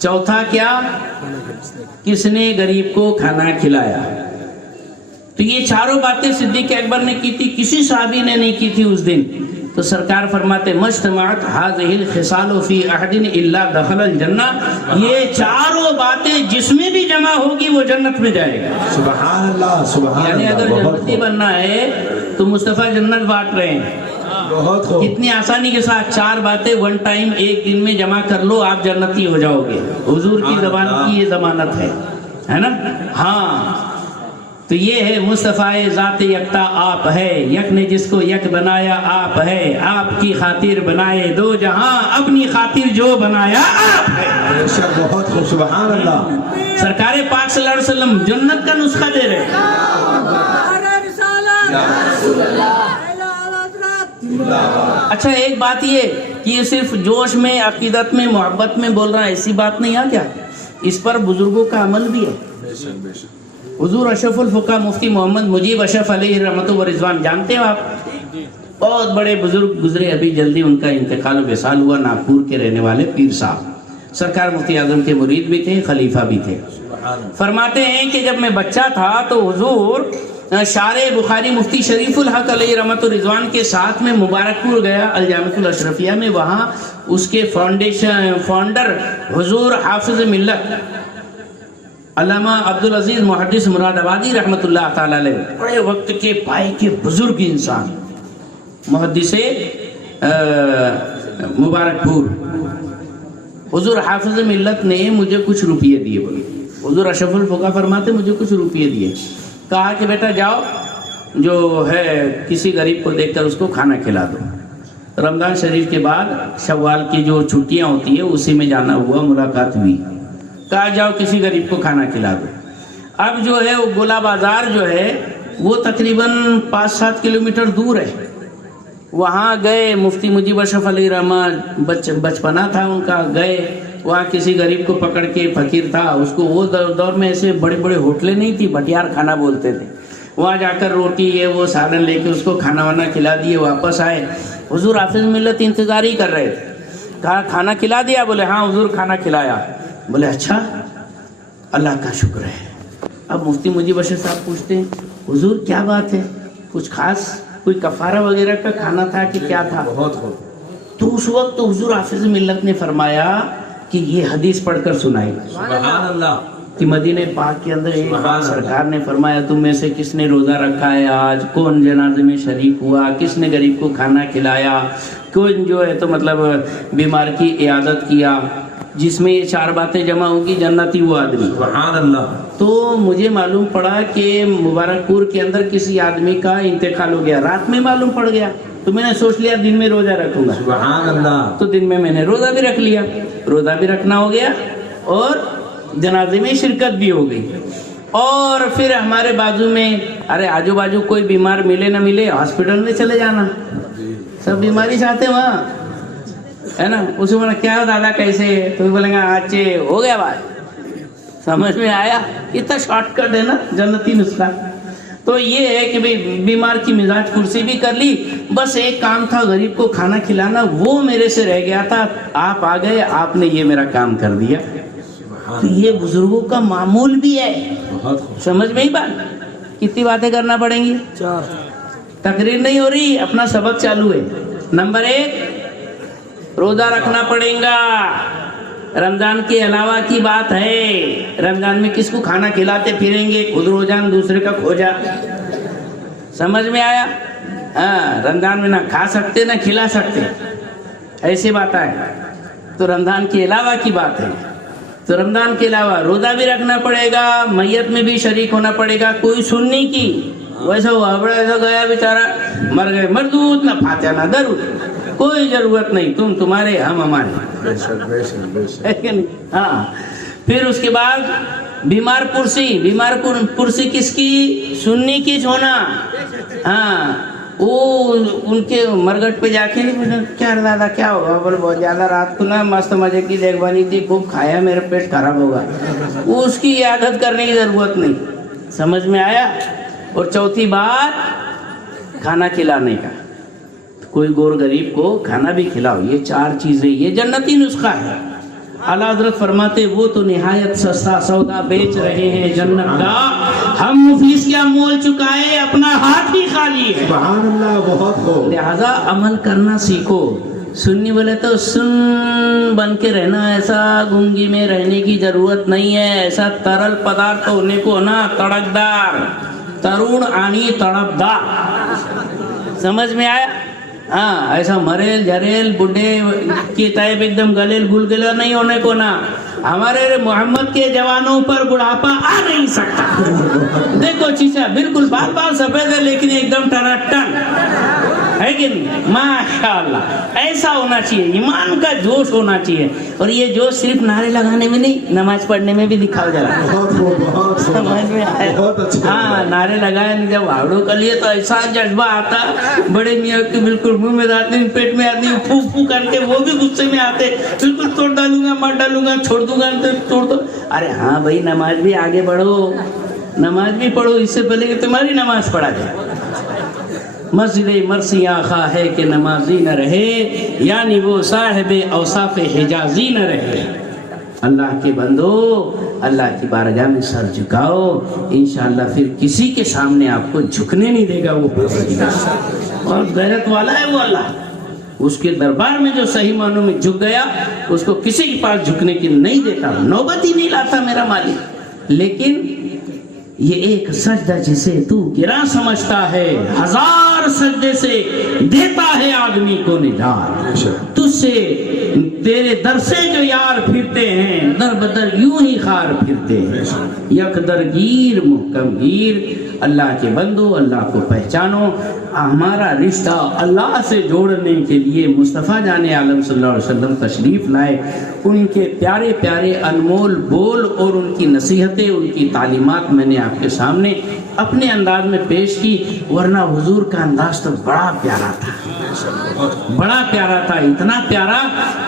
چوتھا کیا؟ کس نے غریب کو کھانا کھلایا. تو یہ 4 باتیں صدیق اکبر نے کی تھی, کسی صحابی نے نہیں کی تھی اس دن. تو سرکار فرماتے مجتمعت هذه الخصال في احد الا دخل الجنہ, یہ 4 باتیں جس میں بھی جمع ہوگی وہ جنت میں جائے گا. سبحان اللہ سبحان اللہ. یعنی اگر جنتی بننا ہے تو مصطفیٰ جنت بانٹ رہے ہیں. بہت خوب. کتنی آسانی کے ساتھ 4 باتیں ون ٹائم ایک دن میں جمع کر لو, آپ جنتی ہو جاؤ گے. حضور کی زبان کی یہ ضمانت ہے نا. ہاں. تو یہ ہے مصطفیٰ ذات یکتا آپ ہے, یک نے جس کو یک بنایا آپ ہے, آپ کی خاطر بنائے 2 جہاں, اپنی خاطر جو بنایا آپ ہے. بہت خوب. سبحان اللہ. سرکار پاک صلی اللہ علیہ وسلم جنت کا نسخہ دے رہے. اچھا ایک بات یہ کہ یہ صرف جوش میں, عقیدت میں, محبت میں بول رہا ہے, ایسی بات نہیں ہے کیا؟ اس پر بزرگوں کا عمل بھی ہے. حضور اشرف الفقہ مفتی محمد مجیب اشرف علیہ رحمت و رضوان جانتے ہو آپ؟ بہت بڑے بزرگ گزرے, ابھی جلدی ان کا انتقال و وصال ہوا. ناگپور کے رہنے والے پیر صاحب, سرکار مفتی اعظم کے مرید بھی تھے, خلیفہ بھی تھے. فرماتے ہیں کہ جب میں بچہ تھا تو حضور شارع بخاری مفتی شریف الحق علیہ رحمت و رضوان کے ساتھ میں مبارک پور گیا الجامعۃ الاشرفیہ میں. وہاں اس کے فاؤنڈر حضور حافظ ملت علامہ عبدالعزیز محدث مراد آبادی رحمۃ اللہ تعالی علیہ, بڑے وقت کے پائے کے بزرگ انسان, محدث مبارک پور. حضور حافظ ملت نے مجھے کچھ روپیے دیے. بولے حضور اشرف الفقہ فرماتے مجھے کچھ روپیے دیے, کہا کہ بیٹا جاؤ جو ہے کسی غریب کو دیکھ کر اس کو کھانا کھلا دو. رمضان شریف کے بعد شوال کی جو چھٹیاں ہوتی ہیں اسی میں جانا ہوا, ملاقات ہوئی. کہا جاؤ کسی غریب کو کھانا کھلا دو. اب جو ہے وہ گولا بازار جو ہے وہ تقریباً 5-7 کلومیٹر دور ہے. وہاں گئے, مفتی مجیب اشرف علیہ رحمت بچپنا تھا ان کا, گئے وہاں کسی غریب کو پکڑ کے, فقیر تھا, اس کو وہ دور میں ایسے بڑے بڑے ہوٹلیں نہیں تھی, بھٹیار کھانا بولتے تھے. وہاں جا کر روٹی یہ وہ سالن لے کے اس کو کھانا وانا کھلا دیے. واپس آئے, حضور حافظ ملت انتظار ہی کر رہے تھے. کہا کھانا کھلا دیا؟ بولے ہاں حضور کھانا کھلایا. بولے اچھا اللہ کا شکر ہے. اب مفتی مجیب اشرف صاحب پوچھتے ہیں حضور کیا بات ہے, کچھ خاص کوئی کفارہ وغیرہ کا کھانا تھا کہ کیا تھا؟ بہت خوب. تو اس وقت حضور حافظ ملت نے فرمایا کہ یہ حدیث پڑھ کر سنائی. سبحان اللہ. کہ مدینہ پاک کے اندر ایک بار سرکار نے فرمایا تم میں سے کس نے روزہ رکھا ہے آج, کون جنازے میں شریک ہوا, کس نے غریب کو کھانا کھلایا, کون جو ہے تو مطلب بیمار کی عیادت کیا. جس میں یہ 4 باتیں جمع ہوگی جنتی وہ آدمی. سبحان اللہ. تو مجھے معلوم پڑا کہ مبارک پور کے اندر کسی آدمی کا انتقال ہو گیا, رات میں معلوم پڑ گیا. तो मैंने सोच लिया दिन में रोजा रखूंगा, सुभान अल्लाह। तो दिन में मैंने रोजा भी रख लिया, रोजा भी रखना हो गया और जनाजे में शिरकत भी हो गई। और फिर हमारे बाजू में, अरे आजू बाजू कोई बीमार मिले ना मिले, हॉस्पिटल में चले जाना, सब बीमारी चाहते वहाँ, है ना। उसे बोला क्या दादा कैसे है, तो बोलेंगे अच्छे, हो गया बात, समझ में आया। इतना शॉर्टकट है ना जन्नती नुस्खा। तो ये है कि भाई बीमार की मिजाज कुर्सी भी कर ली, बस एक काम था गरीब को खाना खिलाना, वो मेरे से रह गया था, आप आ गए, आपने ये मेरा काम कर दिया। तो ये बुजुर्गों का मामूल भी है, समझ में ही बात। कितनी बातें करना पड़ेंगी, तकरीर नहीं हो रही, अपना सबक चालू है। नंबर 1, रोजा रखना पड़ेगा। रमजान के अलावा की बात है, रमजान में किसको खाना खिलाते फिरेंगे, खुद रोजान दूसरे का खोजा, समझ में आया। हाँ, रमजान में ना खा सकते ना खिला सकते, ऐसी बात है। तो रमजान के अलावा की बात है, तो रमजान के अलावा रोजा भी रखना पड़ेगा, मैयत में भी शरीक होना पड़ेगा। कोई सुन्नी की वैसा हुआ, ऐसा गया बेचारा, मर गए, मरदूद ना फातिहा ना दरूद, कोई जरूरत नहीं, तुम तुम्हारे हम हमारे, है कि नहीं। हाँ, फिर उसके बाद बीमार पुरसी किसकी, सुन्नी की होना। हाँ, वो उनके मरगट पे जाके नहीं पूछा क्या दादा क्या होगा, बोले बहुत ज्यादा रात को ना मस्त मजे की देखभाली थी, खूब खाया, मेरा पेट खराब होगा, वो उसकी आदत करने की जरूरत नहीं, समझ में आया। और चौथी बात, खाना खिलाने का, कोई गोर गरीब को खाना भी खिलाओ, ये 4 चीजें, ये जन्नती नुस्खा है। आला हज़रत फरमाते वो तो निहायत सस्ता सौदा बेच रहे हैं जन्नत का, हम मुफलिस क्या मोल चुकाए, अपना हाथ ही खाली है। सुभान अल्लाह, बहुत खूब। लिहाजा अमल करना सीखो। सुन्नी बोले तो सुन बन के रहना, ऐसा गुंगी में रहने की जरूरत नहीं है। ऐसा तरल पदार्थ होने को ना, तड़कदार, तरुण आनी तड़पदार, समझ में आया। हाँ, ऐसा मरेल झरेल बुढ़े की टाइप एकदम गलेल गुल गला नहीं होने को ना। हमारे मोहम्मद के जवानों पर बुढ़ापा आ नहीं सकता। देखो चीचा बिल्कुल बाल सफेद है लेकिन एकदम टनाटन, है कि नहीं, माशाअल्लाह। ऐसा होना चाहिए, ईमान का जोश होना चाहिए। और ये जोश सिर्फ नारे लगाने में नहीं, नमाज पढ़ने में भी दिखाओ जरा, समझ में आया। हाँ, नारे लगाए नहीं, जब हावड़ों का लिए तो ऐसा जज्बा आता, बड़े मियाँ के बिल्कुल मुंह में आते, पेट में आती, फू फू करके वो भी गुस्से में आते, बिल्कुल तोड़ डालूंगा, मार डालूंगा, छोड़ दूंगा, तो तोड़ दो। अरे हाँ भाई, नमाज भी आगे बढ़ो, नमाज भी पढ़ो, इससे पहले कि तुम्हारी नमाज पढ़ा जाए। मस्जिद मरसिया खा है कि नमाजी न रहे, यानी वो साहिबे औसाफ हिजाजी न रहे। अल्लाह के बंदो, अल्लाह की बारगाह में सर झुकाओ, इंशाअल्लाह फिर किसी के सामने आपको झुकने नहीं देगा वो परवरदिगार। और गैरत वाला है वो अल्लाह, उसके दरबार में जो सही मानों में झुक गया, उसको किसी के पास झुकने की नहीं देता, नौबत ही नहीं लाता मेरा मालिक। लेकिन ये एक सजदा जिसे तू गिरा समझता है, 1000 सजदे से देता है आदमी को निजात। तुझसे तेरे दर से जो यार फिरते हैं, दर बदर यूं ही खार फिरते हैं। यकदरगीर मुहकमगीर, अल्लाह के बंदो, अल्लाह को पहचानो। हमारा रिश्ता अल्लाह से जोड़ने के लिए मुस्तफ़ा जाने आलम सल्लल्लाहु अलैहि वसल्लम तशरीफ़ लाए। उनके प्यारे प्यारे अनमोल बोल और उनकी नसीहतें, उनकी तालीमात मैंने आपके सामने अपने अंदाज में पेश की, वरना हुजूर का अंदाज तो बड़ा प्यारा था, बड़ा प्यारा था, इतना प्यारा।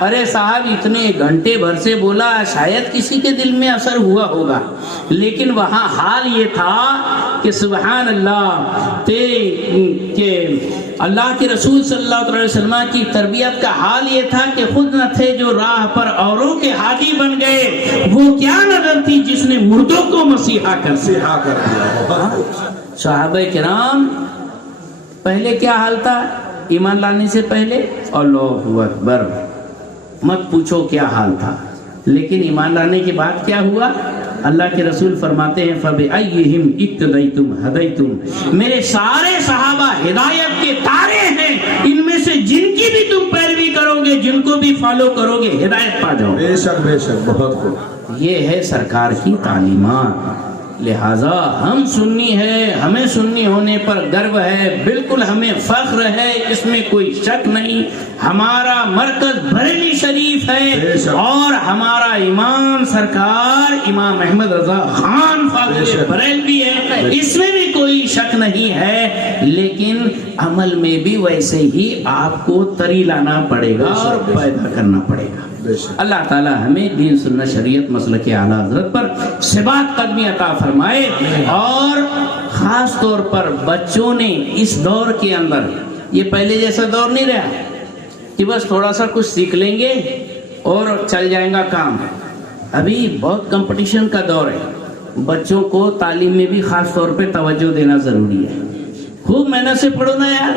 अरे साहब, इतने घंटे भर से बोला, शायद किसी के दिल में असर हुआ होगा, लेकिन वहाँ हाल ये था कि सुभान अल्लाह, तेरे के अल्लाह के रसूल सल्लल्लाहु अलैहि वसल्लम की तरबियत का हाल ये था कि खुद न थे जो राह पर औरों के हादी बन गए, वो क्या नजर थी जिसने मुर्दों को मसीहा कर दिया। सहाबा किराम पहले क्या हाल था ईमान लाने से पहले, अल्लाहु अकबर, मत पूछो क्या हाल था। लेकिन ईमान लाने के बाद क्या हुआ, अल्लाह के रसूल फरमाते हैं फबिअय्यिहिम इक्तदैतुम हदैतुम, मेरे सारे सहाबा हिदायत के तारे हैं, इनमें से जिनकी भी तुम पैरवी करोगे, जिनको भी फॉलो करोगे, हिदायत पा जाओगे। बेशक बेशक, बहुत खूब। ये है सरकार की तालीमात। لہذا ہم سنی ہے، ہمیں سنی ہونے پر گرو ہے، بالکل ہمیں فخر ہے، اس میں کوئی شک نہیں. ہمارا مرکز بریلی شریف ہے اور ہمارا امام سرکار امام احمد رضا خان فاضل بریلوی ہے، اس میں بھی کوئی شک نہیں ہے. لیکن عمل میں بھی ویسے ہی آپ کو تری لانا پڑے گا اور پیدا کرنا پڑے گا. اللہ تعالی ہمیں دین سنت شریعت مسلک اعلیٰ حضرت پر ثبات قدمی عطا فرمائے. اور خاص طور پر بچوں نے اس دور کے اندر، یہ پہلے جیسا دور نہیں رہا کہ بس تھوڑا سا کچھ سیکھ لیں گے اور چل جائیں گا کام. ابھی بہت کمپٹیشن کا دور ہے. بچوں کو تعلیم میں بھی خاص طور پہ توجہ دینا ضروری ہے. خوب محنت سے پڑھو نا یار.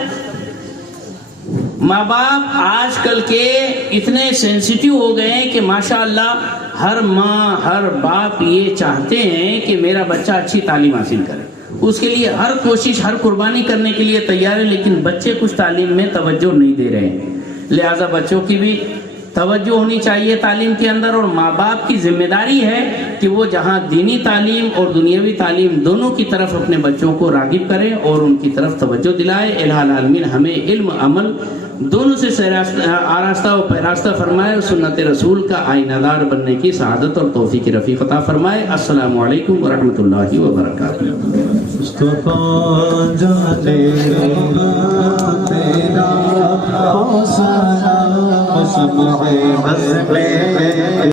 ماں باپ آج کل کے اتنے سینسیٹیو ہو گئے ہیں کہ ماشاءاللہ ہر ماں ہر باپ یہ چاہتے ہیں کہ میرا بچہ اچھی تعلیم حاصل کرے. اس کے لیے ہر کوشش ہر قربانی کرنے کے لیے تیار ہے، لیکن بچے کچھ تعلیم میں توجہ نہیں دے رہے ہیں. لہٰذا بچوں کی بھی توجہ ہونی چاہیے تعلیم کے اندر، اور ماں باپ کی ذمہ داری ہے کہ وہ جہاں دینی تعلیم اور دنیاوی تعلیم دونوں کی طرف اپنے بچوں کو راغب کرے اور ان کی طرف توجہ دلائے. الہ العالمین ہمیں علم عمل دونوں سے آراستہ و پیراستہ فرمائے، اور سنت رسول کا آئینہ دار بننے کی سعادت اور توفیق رفیق عطا فرمائے. السلام علیکم ورحمۃ اللہ وبرکاتہ.